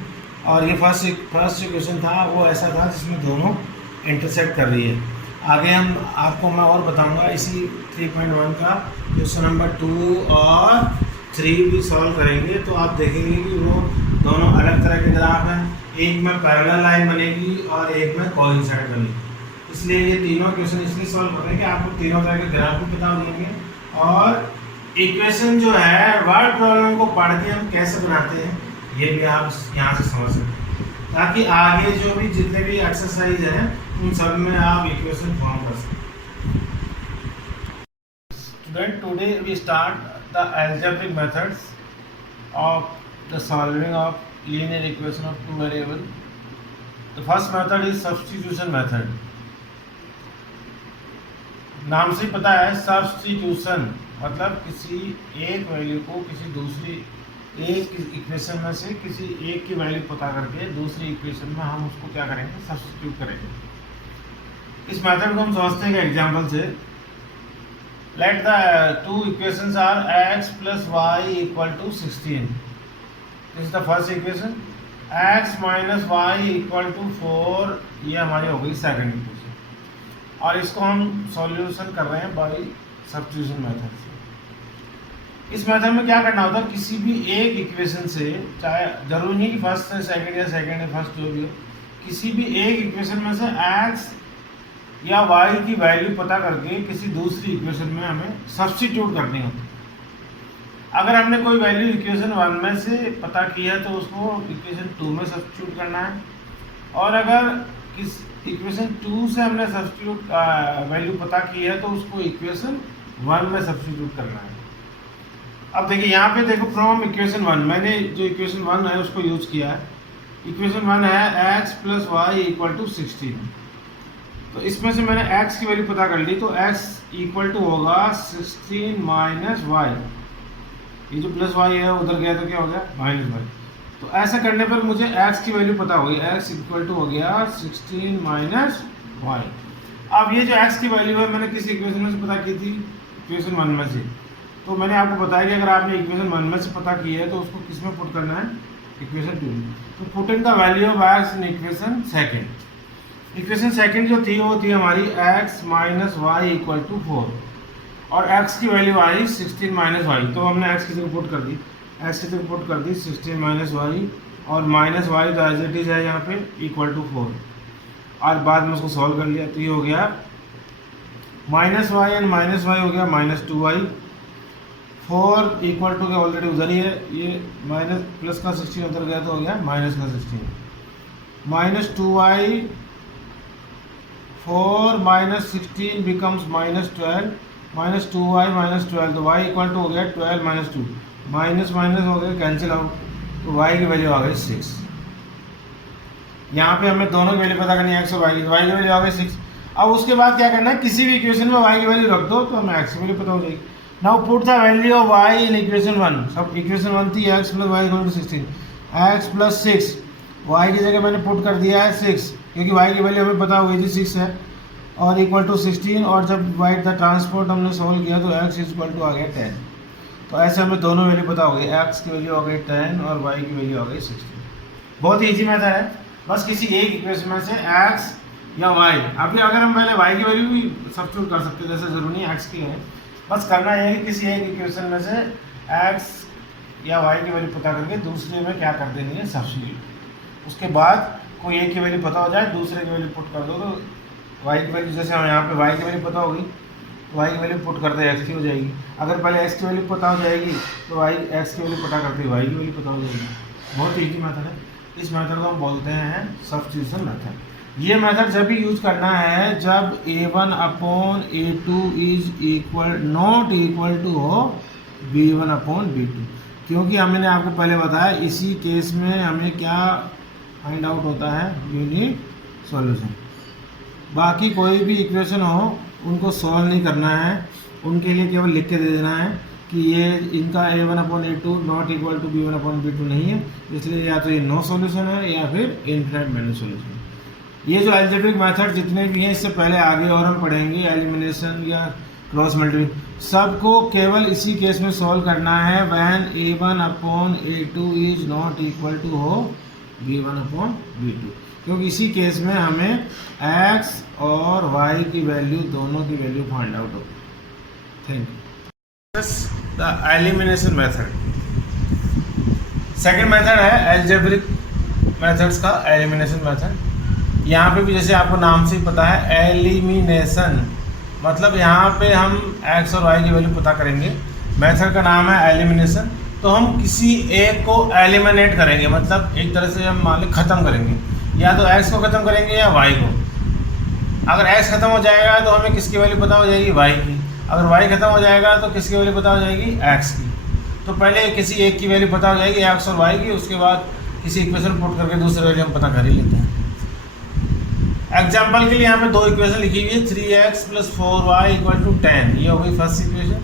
और ये फर्स्ट इक्वेशन था वो ऐसा था जिसमें दोनों इंटरसेक्ट कर रही है। आगे हम आपको मैं और बताऊंगा इसी 3.1 का क्वेश्चन नंबर 2 और 3 भी सॉल्व करेंगे, तो आप देखेंगे कि वो दोनों अलग तरह के ग्राफ हैं, एक में पैरेलल लाइन बनेगी और एक में कोइंसाइड बनेगी। इसलिए ये तीनों क्वेश्चन इसलिए सॉल्व कर रहे हैं कि आपको तीनों तरह के ग्राफ भी बता देंगे और इक्वेशन जो है वर्ड प्रॉब्लम को पढ़ के हम कैसे बनाते हैं ये भी आप यहाँ से समझ सकते हैं। ताकि आगे जो भी जितने भी एक्सरसाइज हैं उन सब में आप इक्वेशन फॉर्म कर सकें। Student, today we start the algebraic methods of the solving of linear equation of two variable. The first method is substitution method. नाम से पता है सब्स्टिट्यूशन मतलब किसी एक वैल्यू को किसी दूसरी एक इक्वेशन में से किसी एक की वैल्यू पता करके दूसरी इक्वेशन में हम उसको क्या करेंगे, सब्स्टिट्यूट करेंगे। इस मेथड को हम समझते हैं एग्जांपल से। Let the two equations are x plus y equal to 16. This is the first equation. X minus y equal to 4, ये हमारी हो गई सेकंड इक्वेशन। और इसको हम सॉल्यूशन कर रहे हैं बाय सब्स्टिट्यूशन मेथड से। इस मेथड में क्या करना होता है, किसी भी एक इक्वेशन से, चाहे जरूरी नहीं कि फर्स्ट से सेकंड या सेकंड है फर्स्ट जो भी हो, किसी भी एक इक्वेशन में से x या y की वैल्यू पता करके किसी दूसरी इक्वेशन में हमें सब्स्टिट्यूट करनी होती है। अगर हमने कोई वैल्यू इक्वेशन 1 में से पता की है तो उसको इक्वेशन 2 में सब्स्टिट्यूट करना है, और अगर किस इक्वेशन 2 से हमने सब्स्टिट्यूट वैल्यू पता की है तो उसको इक्वेशन 1 में सब्स्टिट्यूट करना है। अब देखिए यहाँ पे देखो, फ्रॉम इक्वेशन 1 मैंने जो इक्वेशन 1 है उसको यूज किया है। इक्वेशन 1 है x plus y equal to 16। तो इसमें से मैंने x की वैल्यू पता कर ली, तो x इक्वल टू होगा 16 माइनस वाई। ये जो प्लस वाई है उधर गया तो क्या हो गया, माइनस वाई। तो ऐसा करने पर मुझे x की वैल्यू पता होगी, x इक्वल टू हो गया 16 माइनस वाई। अब ये जो x की वैल्यू है मैंने किस इक्वेशन में से पता की थी, इक्वेशन 1 में से। तो मैंने आपको बताया कि अगर आपने इक्वेशन 1 में से पता की है तो उसको किस में पुट करना है, इक्वेशन 2 में। तो put in the value of x in equation second. Equation second जो थी वो थी हमारी x minus y equal to 4, और x की वैल्यू आई 16 माइनस वाई। तो हमने x की जगह पुट कर दी, x की जगह पुट कर दी 16 माइनस वाई, और माइनस वाई तो एज इट इज है यहाँ पे इक्वल टू 4, और बाद में उसको सॉल्व कर लिया तो ये हो गया minus y and minus y हो गया माइनस 2y। 4 इक्वल टू के ऑलरेडी उधर ही है, ये माइनस प्लस का 16 उधर गया तो हो गया माइनस का 16, minus 2y। 4 minus 16 becomes minus 12, minus 2y minus 12, तो y इक्वल टू हो गया 12 माइनस 2, माइनस माइनस हो गया कैंसिल आउट, तो y की वैल्यू आ गई 6। यहाँ पे हमें दोनों की वैल्यू पता करनी है, x और y की वैल्यू आ गई 6। अब उसके बाद क्या करना है, किसी भी इक्वेशन में y की वैल्यू रख दो तो हमें x की वैल्यू पता हो जाएगी। Now put the value of y in equation 1। सब इक्वेशन 1 थी x plus y equal to 16, x plus 6, y की जगह मैंने पुट कर दिया है 6, क्योंकि y की वैल्यू हमें पता हो गई थी 6 है, और इक्वल टू 16, और जब वाइट द ट्रांसपोर्ट हमने सोल्व किया तो x इक्वल टू आ गया 10। तो ऐसे हमें दोनों वैल्यू पता हो गई, x की वैल्यू आ गई 10 और y की वैल्यू आ गई 16। बहुत ही ईजी मेथड है, बस किसी एक इक्वेशन में से x या y, अभी अगर हम पहले y की वैल्यू भी सब्स्टिट्यूट कर सकते हैं, जैसे जरूरी नहीं x की है, बस करना है कि किसी एक इक्वेशन में से x या y की वैल्यू पता करके दूसरे में क्या कर देनी है, सब्स्टिट्यूट। उसके बाद कोई एक की वैल्यू पता हो जाए, दूसरे की वैल्यू पुट कर दो, तो y की वैल्यू जैसे हम यहाँ पे y की वैल्यू पता होगी तो y की वैल्यू पुट करते x की हो जाएगी। अगर पहले x की वैल्यू पता हो जाएगी तो x की वैल्यू पता करते y की वैल्यू पता हो जाएगी। बहुत ईजी मेथड है, इस मेथड को हम बोलते हैं सब्स्टिट्यूशन मेथड। ये मेथड जब भी यूज करना है जब a1 upon a2 is equal not equal to हो b1 अपॉन b2, क्योंकि हमने आपको पहले बताया इसी केस में हमें क्या फाइंड आउट होता है, यूनिट सॉल्यूशन। बाकी कोई भी इक्वेशन हो उनको सॉल्व नहीं करना है, उनके लिए केवल लिख के दे देना है कि ये इनका a1 upon a2 not equal to b1 upon b2 नहीं है, इसलिए या तो ये नो सॉल्यूशन है या फिर इनफिनिट मैन्युअल सॉल्यूशन। ये जो अलजेब्रिक मेथड जितने भी हैं, इससे पहले आगे और हम पढ़ेंगे एलिमिनेशन या क्रॉस मल्टीप्लिकेशन, सबको केवल इसी केस में सॉल्व करना है when a1 upon a2 is not equal to हो b1 अपॉन b2, क्योंकि इसी केस में हमें x और y की वैल्यू दोनों की वैल्यू फाइंड आउट होगी। Thank you. The elimination method, second method है अलजेब्रिक मेथड्स का एलिमिनेशन मेथड। यहाँ पे भी जैसे आपको नाम से ही पता है एलिमिनेशन, मतलब यहाँ पे हम x और y की वैल्यू पता करेंगे। मेथड का नाम है एलिमिनेशन। तो हम किसी एक को एलिमिनेट करेंगे, मतलब एक तरह से हम मान लें ख़त्म करेंगे। या तो x को ख़त्म करेंगे या y को। अगर x ख़त्म हो जाएगा तो हमें किसकी वैल्यू पता हो जाएगी, y की। अगर y ख़त्म हो जाएगा तो किसकी वैल्यू पता हो जाएगी, x की। तो पहले किसी एक की वैल्यू पता हो जाएगी x और y की, उसके बाद किसी इक्वेशन पुट करके दूसरे वैल्यू हम पता कर ही लेते हैं। एग्जाम्पल के लिए यहाँ पे दो इक्वेशन लिखी हुई है, 3x + 4y = 10, ये हो गई फर्स्ट इक्वेशन।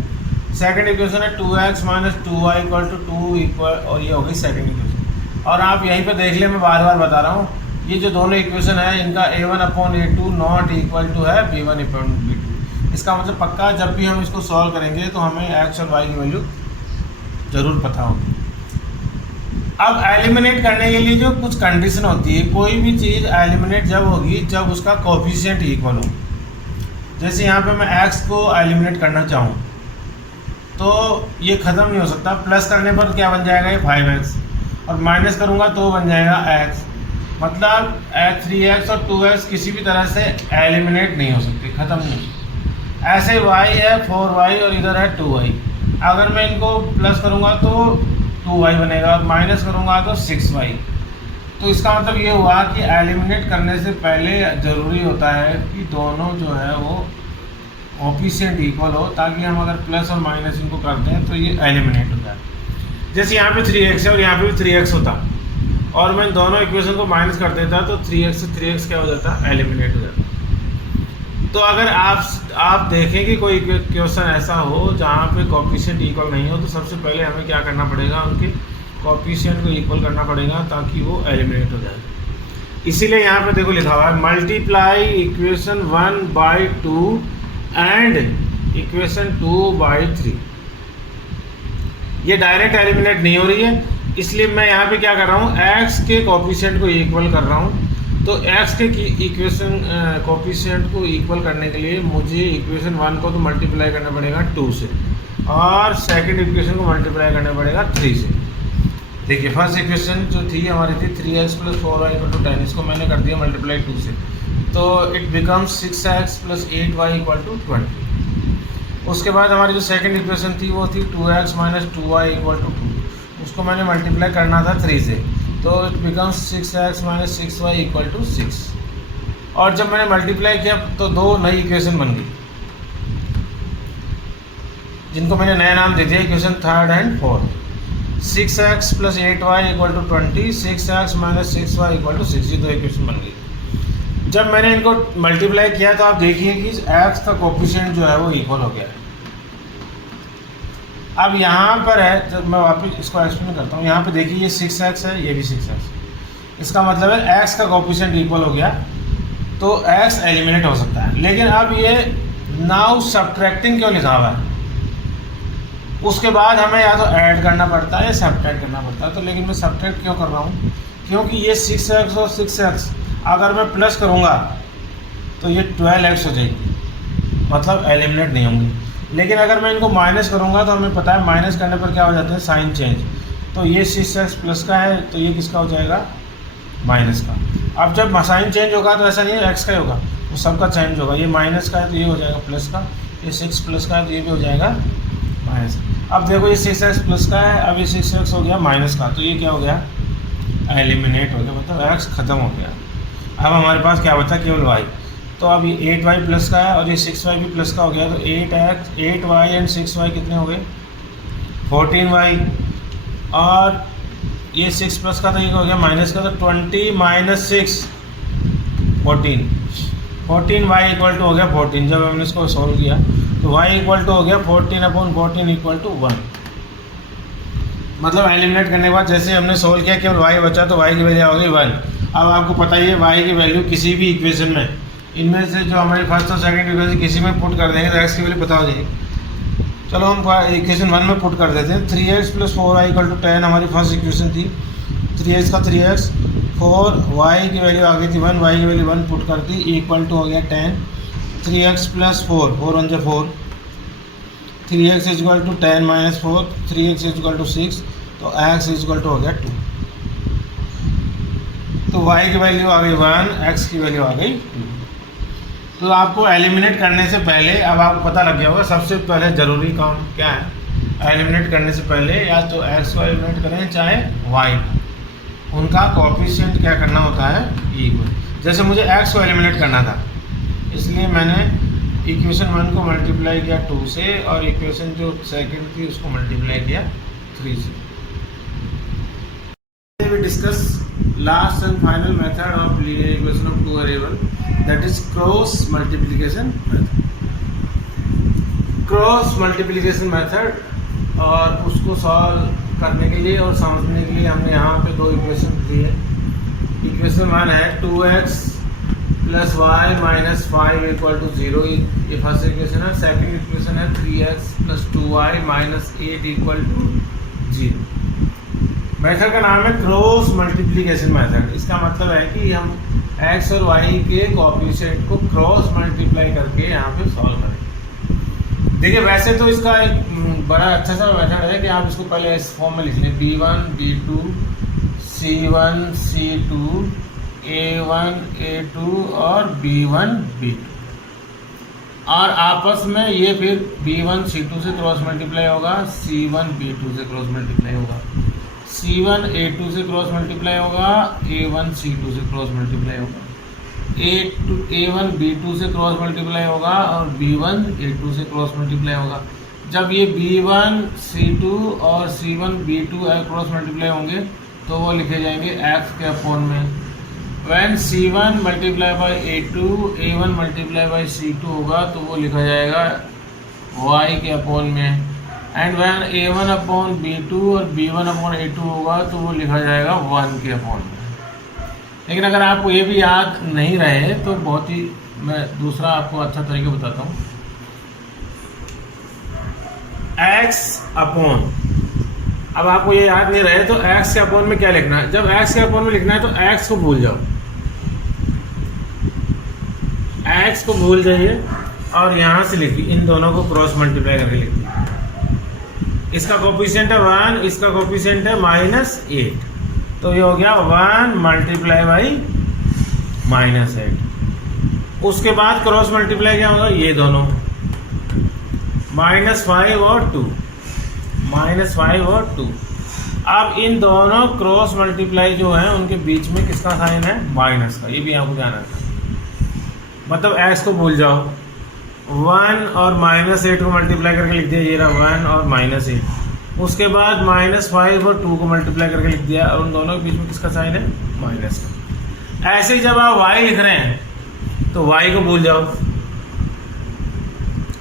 सेकंड इक्वेशन है 2x - 2y = 2 और ये हो गई सेकंड इक्वेशन। और आप यहीं पे देख लें, मैं बार बार बता रहा हूँ, ये जो दोनों इक्वेशन है इनका a1/a2 नॉट इक्वल टू है b1/b2। इसका मतलब पक्का जब भी हम इसको सॉल्व करेंगे तो हमें x और y की वैल्यू ज़रूर पता होगी। अब एलिमिनेट करने के लिए जो कुछ कंडीशन होती है, कोई भी चीज़ एलिमिनेट जब होगी जब उसका कोफिशिएंट इक्वल हो। जैसे यहाँ पे मैं x को एलिमिनेट करना चाहूँ तो ये ख़त्म नहीं हो सकता। प्लस करने पर क्या बन जाएगा, ये 5x, और माइनस करूँगा तो बन जाएगा x। मतलब 3x और 2x किसी भी तरह से एलिमिनेट नहीं हो सकते, ख़त्म नहीं हो सकते। ऐसे y है 4y और इधर है 2y, अगर मैं इनको प्लस करूँगा तो 2y बनेगा और माइनस करूँगा तो 6y। तो इसका मतलब ये हुआ कि एलिमिनेट करने से पहले ज़रूरी होता है कि दोनों जो है वो कोफिशिएंट इक्वल हो, ताकि हम अगर प्लस और माइनस इनको करते हैं तो ये एलिमिनेट हो जाए। जैसे यहाँ पे 3x है और यहाँ पे भी 3x होता, और मैं दोनों इक्वेशन को माइनस कर देता तो 3x से 3x क्या हो जाता, एलिमिनेट हो जाता। तो अगर आप देखें कि कोई क्वेश्चन ऐसा हो जहाँ पे कोफिशिएंट इक्वल नहीं हो, तो सबसे पहले हमें क्या करना पड़ेगा, उनके कोफिशिएंट को इक्वल करना पड़ेगा ताकि वो एलिमिनेट हो जाए। इसीलिए यहाँ पे देखो लिखा हुआ है मल्टीप्लाई इक्वेशन 1/2 एंड इक्वेशन 2/3। ये डायरेक्ट एलिमिनेट नहीं हो रही है, इसलिए मैं यहाँ पे क्या कर रहा हूँ, x के कोफिशिएंट को इक्वल कर रहा हूँ। तो x के इक्वेशन कोफिशिएंट को इक्वल करने के लिए मुझे इक्वेशन 1 को तो मल्टीप्लाई करना पड़ेगा 2 से, और सेकंड इक्वेशन को मल्टीप्लाई करना पड़ेगा 3 से। देखिए फर्स्ट इक्वेशन जो थी हमारी थी 3x + 4y = 10, इसको मैंने कर दिया मल्टीप्लाई 2 से, तो इट बिकम्स 6x + 8y = 20। उसके बाद हमारी जो सेकंड इक्वेशन थी वो थी 2x - 2y = 2, उसको मैंने मल्टीप्लाई करना था 3 से, तो इट बिकम्स 6x - 6y = 6। और जब मैंने मल्टीप्लाई किया तो दो नई इक्वेशन बन गई, जिनको मैंने नया नाम दे दिया equation 3rd and 4th। 6x + 8y = 20, 6x - 6y = 6, ये दो इक्वेशन बन गई। जब मैंने इनको मल्टीप्लाई किया तो आप देखिए कि x का कोफिशिएंट जो है वो इक्वल हो गया है। अब यहाँ पर है, जब मैं वापस इसको एक्सप्लेन करता हूँ, यहाँ पे देखिए ये 6x है, ये भी 6x, इसका मतलब है x का कोफिशिएंट इक्वल हो गया, तो x एलिमिनेट हो सकता है। लेकिन अब ये नाउ सब्ट्रैक्टिंग क्यों लिखा हुआ है, उसके बाद हमें या तो ऐड करना पड़ता है या सब्ट्रैक्ट करना पड़ता है। तो लेकिन मैं सब्ट्रैक्ट क्यों कर रहा हूँ, क्योंकि ये 6x और 6x अगर मैं प्लस करूँगा तो ये 12x हो जाएगी, मतलब एलिमिनेट नहीं होंगी। लेकिन अगर मैं इनको माइनस करूँगा तो हमें पता है माइनस करने पर क्या हो जाते हैं, साइन चेंज। तो ये 6x प्लस का है तो ये किसका हो जाएगा, माइनस का। अब जब साइन चेंज होगा तो ऐसा नहीं है x का ही होगा, वो सबका चेंज होगा। ये माइनस का है तो ये हो जाएगा प्लस का, ये 6 प्लस का है तो ये भी हो जाएगा माइनस। अब देखो ये 6x प्लस का है, अब ये 6x हो गया माइनस का, तो ये क्या हो गया, एलिमिनेट हो गया, मतलब x ख़त्म हो गया। अब हमारे पास क्या बचा, केवल y। तो अब ये 8y प्लस का है और ये 6y भी प्लस का हो गया, तो 8y एंड 6y कितने हो गए, 14y। और ये 6 प्लस का तो ये हो गया माइनस का, तो 20 - 6 14, 14y = हो गया 14। जब हमने इसको सॉल्व किया तो y = हो गया 14/14 = 1। मतलब एलिमिनेट करने के बाद जैसे हमने सोल्व किया केवल y बचा, तो y की वैल्यू हो गई 1। अब आपको पता ही है y की वैल्यू किसी भी इक्वेशन में, इनमें से जो हमारी फर्स्ट और सेकंड इक्वेशन किसी में पुट कर देंगे तो x की वैल्यू पता हो जाएगी। चलो हम इक्वेशन 1 में पुट कर देते हैं। 3x + 4y = 10 हमारी फर्स्ट इक्वेशन थी। 3x का 3x, 4y की वैल्यू आ गई थी 1, y की वैल्यू 1 पुट कर दी, इक्वल टू हो गया 10। 3x + 4, 4 1 = 4, 3x = 10 - 4, 3x = 6, तो x = हो गया 2। तो y की वैल्यू आ गई 1, x की वैल्यू आ गई 2। तो आपको एलिमिनेट करने से पहले, अब आपको पता लग गया होगा सबसे पहले ज़रूरी काम क्या है, एलिमिनेट करने से पहले या तो x को एलिमिनेट करें चाहे y। उनका कोएफिशिएंट क्या करना होता है, इक्वल। जैसे मुझे x को एलिमिनेट करना था, इसलिए मैंने इक्वेशन 1 को मल्टीप्लाई किया 2 से और इक्वेशन जो सेकंड थी उसको मल्टीप्लाई किया 3 से। We discuss last and final method of linear equation of two variable, that is cross multiplication method. Cross multiplication method, और उसको सॉल्व करने के लिए और समझने के लिए हमने यहाँ पे दो इक्वेशन दी है। इक्वेशन 1 है 2x plus y minus 5 equal to 0, ये फर्स्ट इक्वेशन है। सेकंड इक्वेशन है 3x plus 2y minus 8 equal to 0। Method का नाम है क्रॉस मल्टीप्लिकेशन मेथड। इसका मतलब है कि हम x और y के कोएफिशिएंट को क्रॉस मल्टीप्लाई करके यहाँ पे सॉल्व करें। देखिए वैसे तो इसका एक बड़ा अच्छा सा मेथड है कि आप इसको पहले इस फॉर्म में लिख लें, b1 b2 c1 c2 a1 a2 और b1 b2, और आपस में ये फिर b1 c2 से क्रॉस मल्टीप्लाई होगा, c1 b2 से क्रॉस मल्टीप्लाई होगा, c1 a2 से क्रॉस मल्टीप्लाई होगा, a1 c2 से क्रॉस मल्टीप्लाई होगा, a1 b2 से क्रॉस मल्टीप्लाई होगा और b1 a2 से क्रॉस मल्टीप्लाई होगा। जब ये b1 c2 और c1 b2 क्रॉस मल्टीप्लाई होंगे तो वो लिखे जाएंगे x के अपॉन में। When c1 multiply by a2 a1 multiply by c2 होगा तो वो लिखा जाएगा y के अपॉन में। And when a1 upon b2 और b1 अपॉन a2 होगा तो वो लिखा जाएगा 1 के अपॉन में। लेकिन अगर आपको ये भी याद नहीं रहे तो बहुत ही मैं दूसरा आपको अच्छा तरीका बताता हूँ। x अपॉन, अब आपको ये याद नहीं रहे तो x के अपॉन में क्या लिखना है। जब x के अपॉन में लिखना है तो x को भूल जाओ, x को भूल जाइए और यहाँ से लिखिए, इन दोनों को क्रॉस मल्टीप्लाई करके लिखिए। इसका कोएफिशिएंट है 1, इसका कोएफिशिएंट है -8, तो ये हो गया 1 मल्टीप्लाई बाई -8। उसके बाद क्रॉस मल्टीप्लाई क्या होगा, ये दोनों -5 और 2, -5 और 2। अब इन दोनों क्रॉस मल्टीप्लाई जो है उनके बीच में किसका साइन है, माइनस का। ये भी आपको ध्यान रखना, मतलब x को भूल जाओ, 1 और -8 को मल्टीप्लाई करके लिख दिया, ये रहा 1 और -8। उसके बाद -5 और 2 को मल्टीप्लाई करके लिख दिया और उन दोनों के बीच में किसका साइन है, माइनस का। ऐसे ही जब आप y लिख रहे हैं तो y को भूल जाओ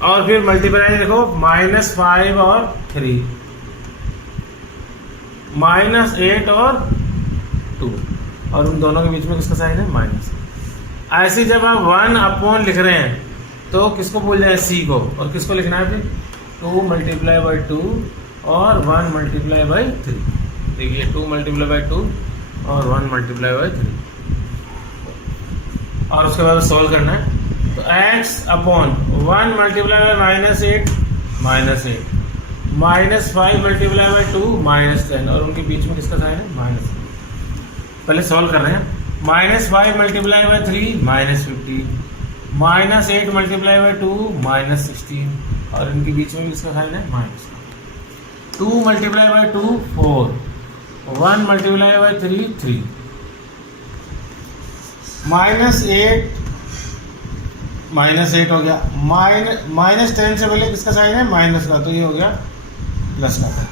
और फिर मल्टीप्लाई लिखो -5 और 3, -8 और 2, और उन दोनों के बीच में किसका साइन है, माइनस। ऐसे जब आप 1 अपॉन लिख रहे हैं तो किसको भूल जाए, c को, और किसको लिखना है फिर 2 मल्टीप्लाई बाई 2 और 1 मल्टीप्लाई बाई 3। देखिए 2 मल्टीप्लाई बाई 2 और 1 मल्टीप्लाई बाई 3, और उसके बाद सॉल्व करना है। तो x upon 1 multiply by -8 -5 multiply by 2 -10, और उनके बीच में किसका साइन है, माइनस। पहले सॉल्व कर रहे हैं। -5 मल्टीप्लाई बाई 3 -15, -8 मल्टीप्लाई बाई 2 -16, और इनके बीच में किसका साइन है, minus. 2 multiply by 2 4, 1 multiply by 3 3, -8 हो गया, -10 से पहले किसका साइन है, माइनस का, तो ये हो गया प्लस का था।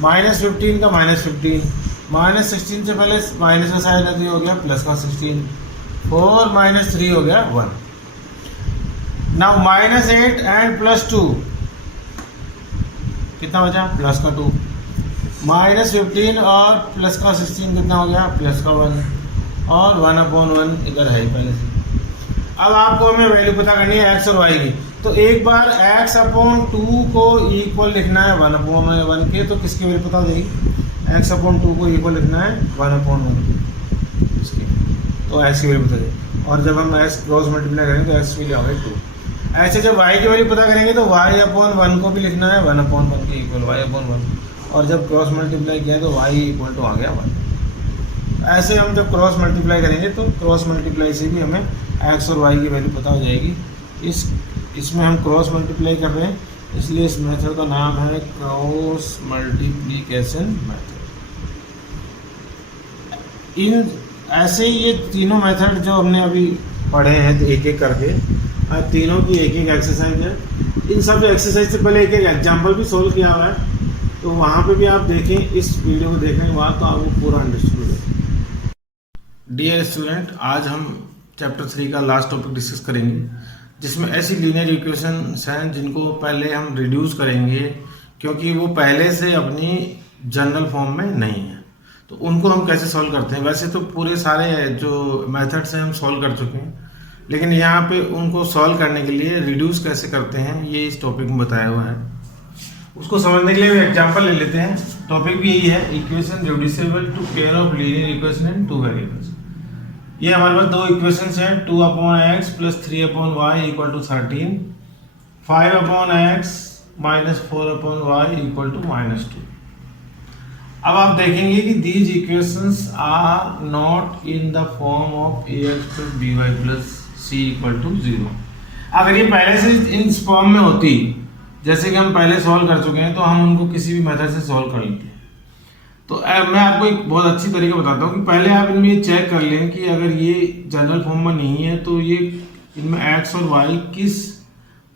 -15 का -15, -16 से पहले माइनस का साइन है तो ये हो गया प्लस का 16, 4 -3 हो गया 1। नाउ -8 एंड +2 कितना बचा, प्लस का 2, -15 और प्लस का 16 कितना हो गया, प्लस का 1, और 1/1 इधर है ही पहले से। अब आपको हमें वैल्यू पता करनी है x और y की, तो एक बार x अपॉन 2 को इक्वल लिखना है 1/1 के, तो किसकी वैल्यू पता हो जाएगी, x अपॉन 2 को इक्वल लिखना है 1/1 इसकी, तो x की वैल्यू पता जाएगी। और जब हम x क्रॉस मल्टीप्लाई करेंगे तो x की वैल्यू आ गई 2। ऐसे जब y की वैल्यू पता करेंगे तो y/1 को भी लिखना है 1/1 के इक्वल y/1, और जब क्रॉस मल्टीप्लाई किया तो y इक्वल टू आ गया 1। ऐसे हम जब क्रॉस मल्टीप्लाई करेंगे तो क्रॉस मल्टीप्लाई से भी हमें x और y की वैल्यू पता हो जाएगी। इसमें हम क्रॉस मल्टीप्लाई कर रहे हैं, इसलिए इस मेथड का नाम है क्रॉस मल्टीप्लिकेशन मेथड। इन ऐसे ही ये तीनों मेथड जो हमने अभी पढ़े हैं एक एक करके, तीनों की एक एक एक्सरसाइज है। इन सब एक्सरसाइज से पहले एक एक एग्जाम्पल भी सोल्व किया हुआ है, तो वहाँ पे भी आप देखें, इस वीडियो को देखने के बाद तो आपको पूरा अंडरस्टूड है। डियर स्टूडेंट, आज हम चैप्टर 3 का लास्ट टॉपिक डिस्कस करेंगे, जिसमें ऐसी लीनियर इक्वेशंस हैं जिनको पहले हम रिड्यूस करेंगे, क्योंकि वो पहले से अपनी जनरल फॉर्म में नहीं है। तो उनको हम कैसे सॉल्व करते हैं। वैसे तो पूरे सारे जो मेथड्स हैं हम सॉल्व कर चुके हैं, लेकिन यहाँ पे उनको सॉल्व करने के लिए रिड्यूस कैसे करते हैं ये इस टॉपिक में बताया हुआ है। उसको समझने के लिए एग्जांपल ले लेते हैं। टॉपिक भी यही है, equation reducible to pair of linear equation and two variables. ये हमारे पास दो इक्वेशंस हैं, 2/x + 3/y = 13, 5/x - 4/y = -2। अब आप देखेंगे कि these equations are not in the form of ax + by + c = 0। अगर ये पहले से इन फॉर्म में होती, जैसे कि हम पहले सॉल्व कर चुके हैं, तो हम उनको किसी भी मेथड से सॉल्व कर लेते हैं। तो मैं आपको एक बहुत अच्छी तरीका बताता हूँ कि पहले आप इनमें ये चेक कर लें कि अगर ये जनरल फॉर्म में नहीं है तो ये इनमें x और y किस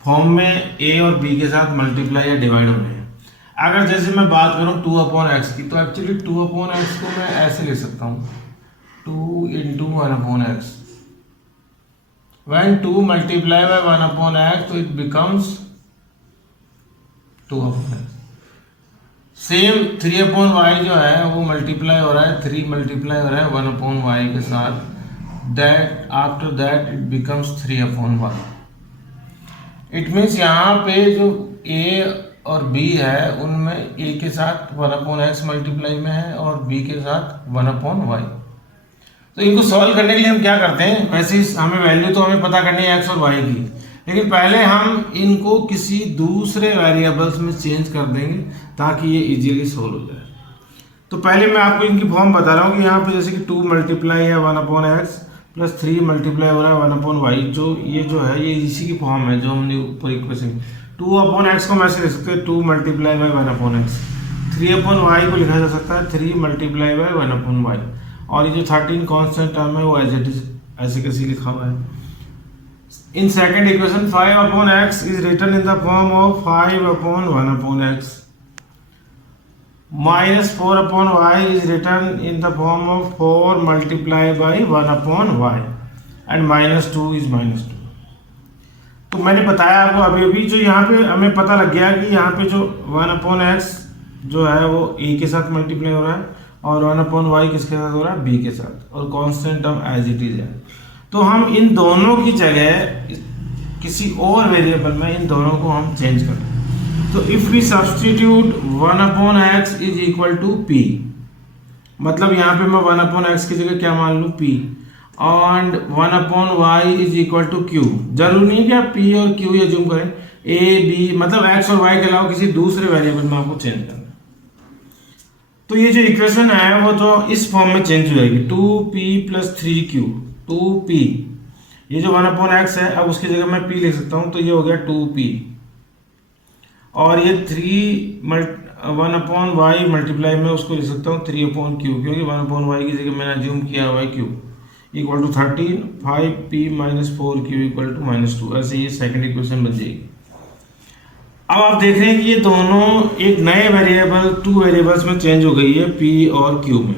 फॉर्म में a और b के साथ मल्टीप्लाई या डिवाइड हो रहे हैं। अगर जैसे मैं बात करूँ 2/x की, तो एक्चुअली 2/x को मैं ऐसे ले सकता हूँ, 2 × 1/x। When 2 × 1/x, तो it becomes 2/x। Same 3/y जो है वो मल्टीप्लाई हो रहा है, 3 मल्टीप्लाई हो रहा है 1/y के साथ, that after that it becomes 3/y। It means यहाँ पे जो a और b है उनमें a के साथ 1/x मल्टीप्लाई में है और b के साथ 1/y। तो इनको सॉल्व करने के लिए हम क्या करते हैं, वैसे हमें वैल्यू तो हमें पता करनी है x और y की, लेकिन पहले हम इनको किसी दूसरे वेरिएबल्स में चेंज कर देंगे ताकि ये इजीली सॉल्व हो जाए। तो पहले मैं आपको इनकी फॉर्म बता रहा हूँ कि यहाँ पे जैसे कि 2 मल्टीप्लाई है 1/x + 3 मल्टीप्लाई हो रहा है 1/y, जो ये जो है ये इसी की फॉर्म है जो हमने ऊपर इक्वेशन। 2/x को हम ऐसे लिख सकते हैं, 2 × 1/x। 3/y को लिखा जा सकता है 3 × 1/y, और ये जो 13 कांस्टेंट टर्म है वो एज इट इज ऐसे कैसे लिखा हुआ है। In second equation, 5/x is written in the form of 5/1/x. -4/y is written in the form of 4 multiplied by 1/y, and -2 is -2। तो मैंने बताया आपको अभी जो यहाँ पे हमें पता लग गया कि यहाँ पे जो 1/x जो है वो a के साथ मल्टीप्लाई हो रहा है और 1/y किसके साथ हो रहा है, b के साथ, और constant term as it is है। तो हम इन दोनों की जगह किसी और वेरिएबल में इन दोनों को हम चेंज कर दें। तो if we substitute 1/x = p, मतलब यहाँ पे मैं 1/x की जगह क्या मान लूँ, p, और 1/y = q। जरूरी नहीं कि आप p और q अज्यूम करें, a b, मतलब x और y के अलावा किसी दूसरे वेरिएबल में आपको चेंज करना है। तो ये जो इक्वेशन है वो जो इस फॉर्म में चेंज हो जाएगी, 2p + 3q, 2p, ये जो 1/x है अब उसकी जगह मैं p लिख सकता हूँ, तो ये हो गया 2p, और ये 1/y मल्टीप्लाई में उसको लिख सकता हूँ 3/q, क्योंकि 1/y की जगह मैंने अज्यूम किया हुआ है q = 13, 5p - 4q = -2। ऐसे ये सेकंड इक्वेशन बन जाएगी। अब आप देख रहे हैं कि ये दोनों एक नए वेरिएबल 2 वेरिएबल्स में चेंज हो गई है, p और q में।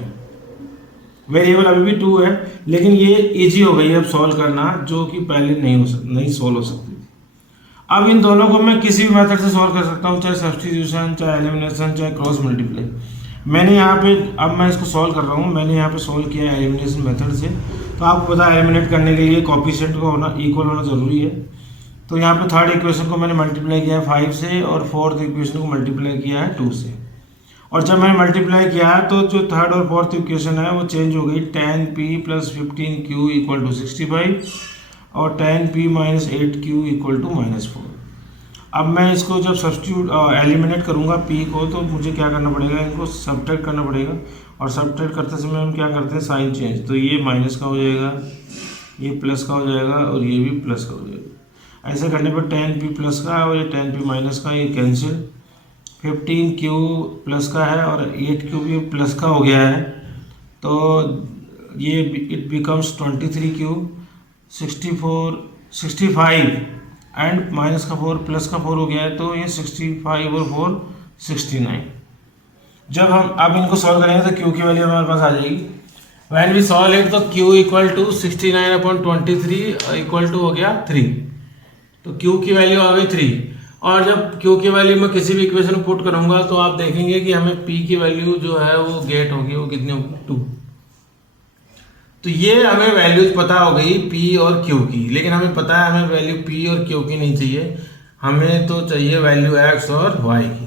वेरिएबल अभी भी 2 है, लेकिन ये इजी हो गई है अब सॉल्व करना, जो कि पहले नहीं सॉल्व हो सकती थी। अब इन दोनों को मैं किसी भी मेथड से सॉल्व कर सकता हूँ, चाहे सब्स्टिट्यूशन, चाहे एलिमिनेशन, चाहे क्रॉस मल्टीप्लाई। मैंने यहाँ पे, अब मैं इसको सॉल्व कर रहा हूँ, मैंने यहाँ पे सॉल्व किया है एलिमिनेशन मेथड से। तो आपको पता है एलिमिनेट करने के लिए कोएफिशिएंट का होना इक्वल होना ज़रूरी है। तो यहाँ पे थर्ड इक्वेशन को मैंने मल्टीप्लाई किया है 5 से, और फोर्थ इक्वेशन को मल्टीप्लाई किया है 2 से। और जब मैंने मल्टीप्लाई किया तो जो थर्ड और फोर्थ इक्वेशन है वो चेंज हो गई, 10p + 15q = 65, और 10p - 8q = -4। अब मैं इसको जब सब्स्टिट्यूट एलिमिनेट करूँगा p को, तो मुझे क्या करना पड़ेगा, इनको सब्ट्रैक्ट करना पड़ेगा, और सब्ट्रैक्ट करते समय हम क्या करते हैं, साइन चेंज। तो ये माइनस का हो जाएगा, ये प्लस का हो जाएगा, और ये भी प्लस का हो जाएगा। ऐसे करने पर 10p प्लस का और ये 10p माइनस का, ये कैंसिल, 15q प्लस का है और 8q भी प्लस का हो गया है। तो ये it becomes 23 cube 65 and minus का 4 प्लस का 4 हो गया है, तो ये 65 और 4 69। जब हम अब इनको सॉल्व करेंगे तो क्यू की वैल्यू हमारे पास आ जाएगी। व्हेन वी सॉल्व इट तो q equal to 69/23 equal to हो गया 3, तो क्यू की वैल्यू आ गई 3। और जब क्यू की वैल्यू मैं किसी भी इक्वेशन में पुट करूंगा तो आप देखेंगे कि हमें पी की वैल्यू जो है वो गेट होगी, वो कितनी होगी 2। तो ये हमें वैल्यूज पता हो गई पी और क्यू की, लेकिन हमें पता है हमें वैल्यू पी और क्यू की नहीं चाहिए, हमें तो चाहिए वैल्यू एक्स और वाई की।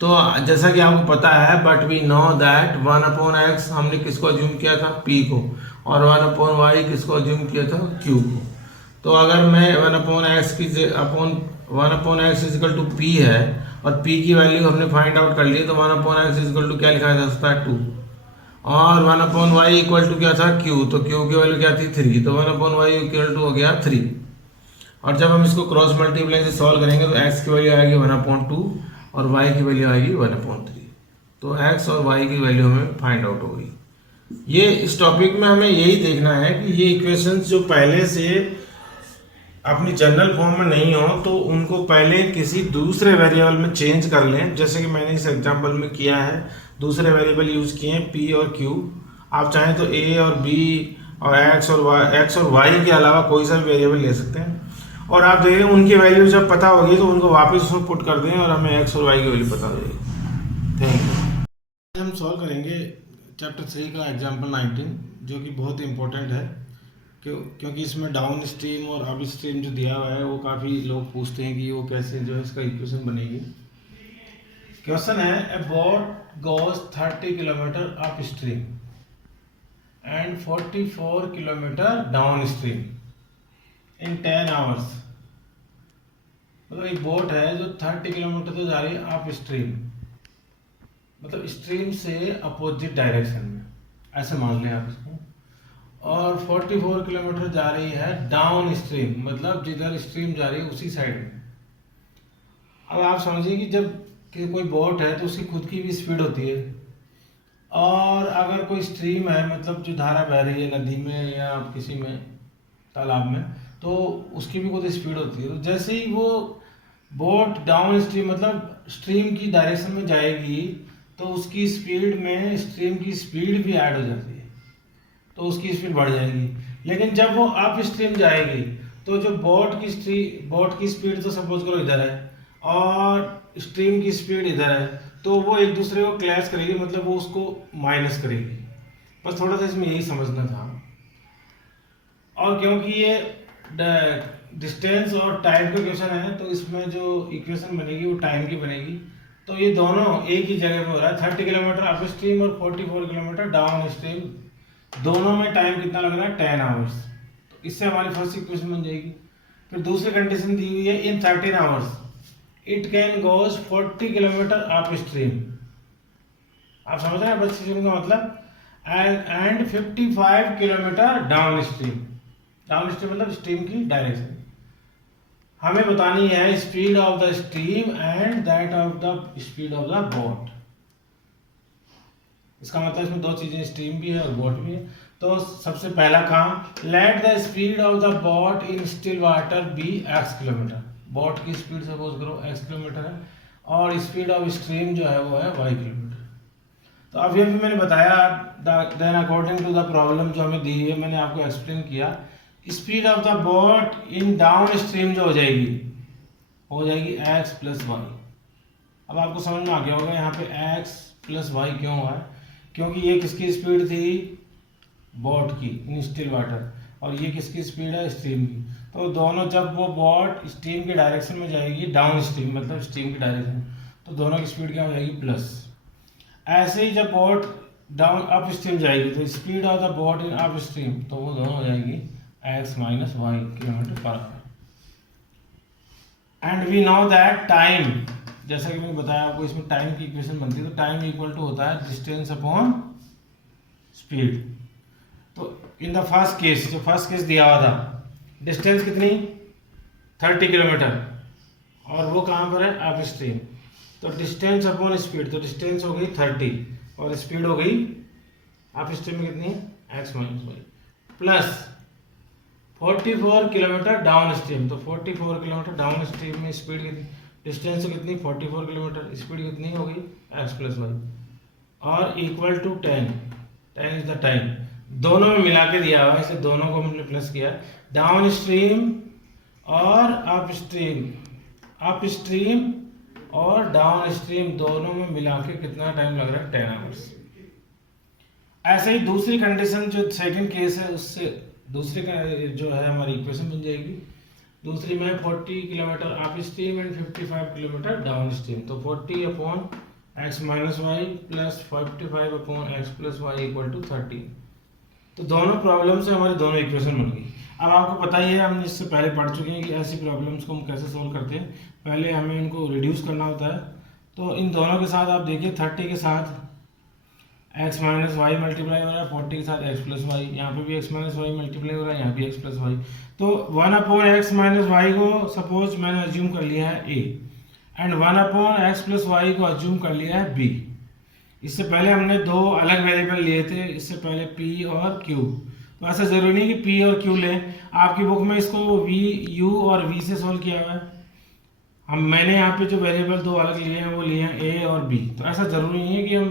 तो जैसा कि आपको पता है, but we know that 1/x हमने किसको अज्यूम किया था, p को, और 1/y किसको अज्यूम किया था, q को। तो अगर मैं 1/x की 1/x इजिकल टू p है और p की वैल्यू हमने फाइंड आउट कर ली, तो 1/x इजिकल टू क्या लिखा जा सकता है 2, और 1/y इक्वल टू क्या था q, तो q की वैल्यू क्या थी 3, तो 1/y इक्वल टू हो गया 3। और जब हम इसको क्रॉस मल्टीप्लाई से सॉल्व करेंगे तो x की वैल्यू आएगी 1/2 और y की वैल्यू आएगी 1/3। तो x और y की वैल्यू हमें फाइंड आउट हो गई। ये इस टॉपिक में हमें यही देखना है कि ये इक्वेशंस जो पहले से अपनी जनरल फॉर्म में नहीं हो तो उनको पहले किसी दूसरे वेरिएबल में चेंज कर लें, जैसे कि मैंने इस एग्जांपल में किया है। दूसरे वेरिएबल यूज किए हैं p और q। आप चाहें तो a और b और x और y के अलावा कोई सा भी वेरिएबल ले सकते हैं, और आप देखें उनकी वैल्यू जब पता होगी तो उनको वापस उसमें पुट कर दें और हमें x और y की वैल्यू पता हो जाएगी। Thank you. हम सॉल्व करेंगे चैप्टर 3 का एग्जांपल 19, जो कि बहुत इंपॉर्टेंट है क्योंकि इसमें डाउन स्ट्रीम और अप स्ट्रीम जो दिया हुआ है वो काफ़ी लोग पूछते हैं कि वो कैसे जो है इसका इक्वेशन बनेगी। क्वेश्चन है, ए boat goes 30 kilometre up stream and 44 kilometre down stream in 10 hours. मतलब एक बोट है जो 30 किलोमीटर तो जा रही है अप स्ट्रीम, मतलब स्ट्रीम से अपोजिट डायरेक्शन में, ऐसे मान लें आप इसको, और 44 किलोमीटर जा रही है डाउन स्ट्रीम, मतलब जिधर स्ट्रीम जा रही है उसी साइड में। अब आप समझिए कि जब कोई बोट है तो उसकी खुद की भी स्पीड होती है, और अगर कोई स्ट्रीम है मतलब जो धारा बह रही है नदी में या किसी में तालाब में, तो उसकी भी कुछ स्पीड होती है। तो जैसे ही वो बोट डाउन स्ट्रीम मतलब स्ट्रीम की डायरेक्शन में जाएगी तो उसकी स्पीड में स्ट्रीम की स्पीड भी ऐड हो जाती है, तो उसकी स्पीड बढ़ जाएगी। लेकिन जब वो अप स्ट्रीम जाएगी तो जो बोट की स्पीड तो सपोज करो इधर है और स्ट्रीम की स्पीड इधर है, तो वो एक दूसरे को क्लैश करेगी, मतलब वो उसको माइनस करेगी। बस थोड़ा सा इसमें यही समझना था। और क्योंकि ये डिस्टेंस और टाइम का क्वेश्चन है तो इसमें जो इक्वेशन बनेगी वो टाइम की बनेगी। तो ये दोनों एक ही जगह पे हो रहा है, 30 किलोमीटर अप स्ट्रीम और 44 किलोमीटर डाउन स्ट्रीम, दोनों में टाइम कितना लग रहा है 10 आवर्स। तो इससे हमारी फर्स्ट इक्वेशन बन जाएगी। फिर दूसरी कंडीशन दी हुई है, इन 13 hours it can goes 40 kilometre up stream. आप समझ रहे हैं बस का मतलब, and 55 kilometre down stream. Down stream मतलब स्ट्रीम की डायरेक्शन। हमें बतानी है speed of the stream and that of the speed of the boat. इसका मतलब इसमें दो चीजें, स्ट्रीम भी है और बोट भी है। तो सबसे पहला काम, let the speed of the boat in still water be x kilometre. Boat की स्पीड सपोज करो x किलोमीटर है और स्पीड ऑफ स्ट्रीम जो है वो है y किलोमीटर। तो अभी मैंने बताया, then according to the problem जो हमें दी है मैंने आपको एक्सप्लेन किया, speed of the boat in downstream जो हो जाएगी x प्लस वाई। अब आपको समझ में आ गया होगा यहाँ पे x प्लस वाई क्यों हुआ है, क्योंकि ये किसकी स्पीड थी, बोट की इन स्टिल वाटर, और ये किसकी स्पीड है, स्ट्रीम की। तो दोनों, जब वो बोट स्ट्रीम की डायरेक्शन में जाएगी, डाउन स्ट्रीम मतलब स्ट्रीम की डायरेक्शन, तो दोनों की स्पीड क्या हो जाएगी, प्लस। ऐसे ही जब बोट डाउन अप स्ट्रीम जाएगी तो speed of the boat in upstream, तो वो दोनों हो जाएगी x minus y kilometre per hour. And we know that time, जैसा कि मैंने बताया आपको इसमें टाइम की इक्वेशन बनती है, तो टाइम इक्वल टू होता है डिस्टेंस अपॉन स्पीड। तो इन द फर्स्ट केस, जो फर्स्ट केस दिया हुआ था, डिस्टेंस कितनी 30 किलोमीटर और वो कहाँ पर है, अप स्ट्रीम, तो डिस्टेंस अपॉन स्पीड, तो डिस्टेंस हो गई 30 और स्पीड हो गई अप स्ट्रीम में कितनी है x minus y plus 44 kilometre down stream. तो 44 किलोमीटर डाउन स्ट्रीम में स्पीड कितनी, डिस्टेंस कितनी 44 किलोमीटर, स्पीड कितनी होगी एक्स प्लस वाई और equal to 10 is the time. दोनों में मिला के दिया हुआ है, इसे दोनों को हमने प्लस किया। डाउन स्ट्रीम और अप स्ट्रीम और डाउन स्ट्रीम दोनों में मिला के कितना टाइम लग रहा है 10 आवर्स। ऐसे ही दूसरी कंडीशन जो सेकंड केस है उससे दूसरी का जो है हमारी इक्वेशन बन जाएगी। दूसरी में 40 kilometre up stream and 55 kilometre down stream. तो 40 upon x minus y plus 55 upon x plus y equal to 30। तो दोनों प्रॉब्लम से हमारी दोनों इक्वेशन बन गई। अब आपको पता ही है, हम इससे पहले पढ़ चुके हैं कि ऐसी प्रॉब्लम्स को हम कैसे सोल्व करते हैं। पहले हमें इनको रिड्यूस करना होता है। तो इन दोनों के साथ आप देखिए 30 के साथ एक्स माइनस वाई मल्टीप्लाई हो रहा है, 40 के साथ एक्स प्लस वाई, यहाँ पे भी एक्स माइनस वाई मल्टीप्लाई हो रहा है, यहाँ भी एक्स प्लस वाई। तो 1 अपॉन एक्स माइनस वाई को सपोज मैंने अज्यूम कर लिया है a and 1 upon x plus y को अज्यूम कर लिया है बी। इससे पहले हमने दो अलग वेरिएबल लिए थे, इससे पहले पी और क्यू। तो ऐसा जरूरी नहीं कि पी और क्यू लें, आपकी बुक में इसको वी यू और वी से सोल्व किया हुआ है। मैंने यहाँ पे जो वेरिएबल दो अलग लिए हैं वो लिए हैं ए और बी। तो ऐसा जरूरी नहीं है कि हम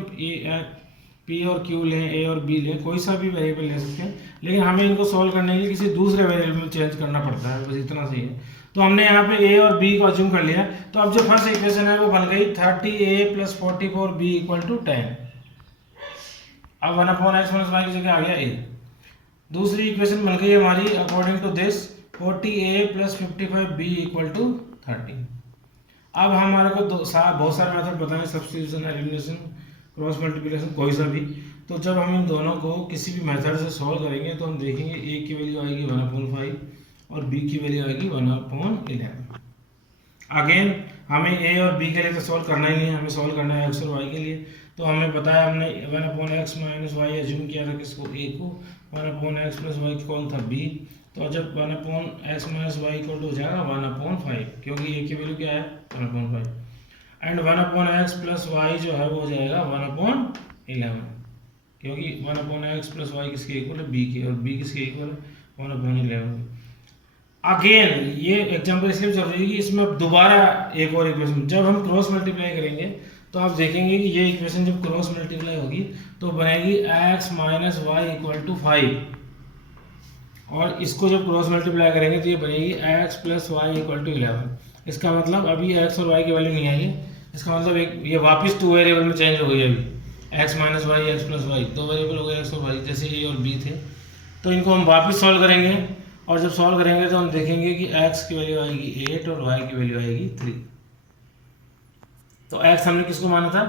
पी और क्यू लें, ए और बी लें, कोई सा भी वेरिएबल ले सकते हैं, लेकिन हमें इनको सोल्व करने के लिए किसी दूसरे वेरिएबल में चेंज करना पड़ता है, बस इतना सही है। तो हमने यहाँ पे ए और बी को अज्यूम कर लिया। तो अब जो फर्स्ट इक्वेशन है वो बन गई 30a plus 44b equal to 10। अब 1 अपॉन एक्स माइनस वाई की जगह आ गया ए। दूसरी इक्वेशन बन गई हमारी according to this 40a plus 55b equal to 30। अब हमारे को बहुत सारे मेथड पता है, सब्स्टिट्यूशन, एलिमिनेशन, क्रॉस मल्टीप्लिकेशन, कोई सा भी। तो जब हम इन दोनों को किसी भी मेथड से सॉल्व करेंगे तो हम देखेंगे ए की वैल्यू आएगी 1/5 और बी की वैल्यू आएगी 1/11। अगेन हमें ए और बी के लिए तो सॉल्व करना ही नहीं है, हमें सॉल्व करना है एक्स और वाई के लिए। तो हमें पता है, हमने 1/x माइनस वाई एज्यूम किया था किसको, ए को। 1/x प्लस वाई कौन था, बी। तो जब 1/x minus y equal to हो जाएगा 1/5, क्योंकि ए की वैल्यू क्या है 1/5 एंड 1/x प्लस वाई जो है वो हो जाएगा 1/11, क्योंकि 1/x प्लस वाई किसके इक्वल है, बी के, और बी किसके इक्वल है 1/11। अगेन ये एग्जांपल इसलिए जरूरी है कि इसमें अब दोबारा एक और इक्वेशन जब हम क्रॉस मल्टीप्लाई करेंगे तो आप देखेंगे कि ये इक्वेशन जब क्रॉस मल्टीप्लाई होगी तो बनेगी x minus y equal to 5, और इसको जब क्रॉस मल्टीप्लाई करेंगे तो ये बनेगी x plus y equal to 11। इसका मतलब अभी x और y की वैल्यू नहीं आई है, इसका मतलब एक ये वापस 2 वेरिएबल में चेंज हो गई है। अभी x minus y x plus y 2 variable हो गए x और y, जैसे a और b थे। तो इनको हम वापस सॉल्व करेंगे, और जब सॉल्व करेंगे तो हम देखेंगे कि x की वैल्यू आएगी 8 और y की वैल्यू आएगी 3। तो x हमने किसको माना था,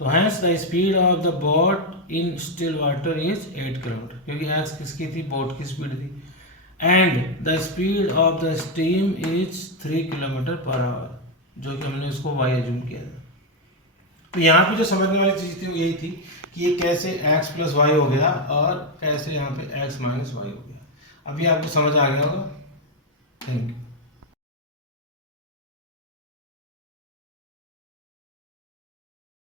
तो hence the speed of the boat in still water is 8 kilometre, क्योंकि x किसकी थी, बोट की स्पीड थी। And the speed of the steam is 3 kilometre per hour, जो कि हमने उसको y एज्यूम किया था। तो यहाँ पे जो समझने वाली चीज़ थी वो यही थी कि ये कैसे x प्लस वाई हो गया और कैसे यहाँ पे x माइनस वाई हो गया। अभी आपको समझ आ गया होगा। Thank you.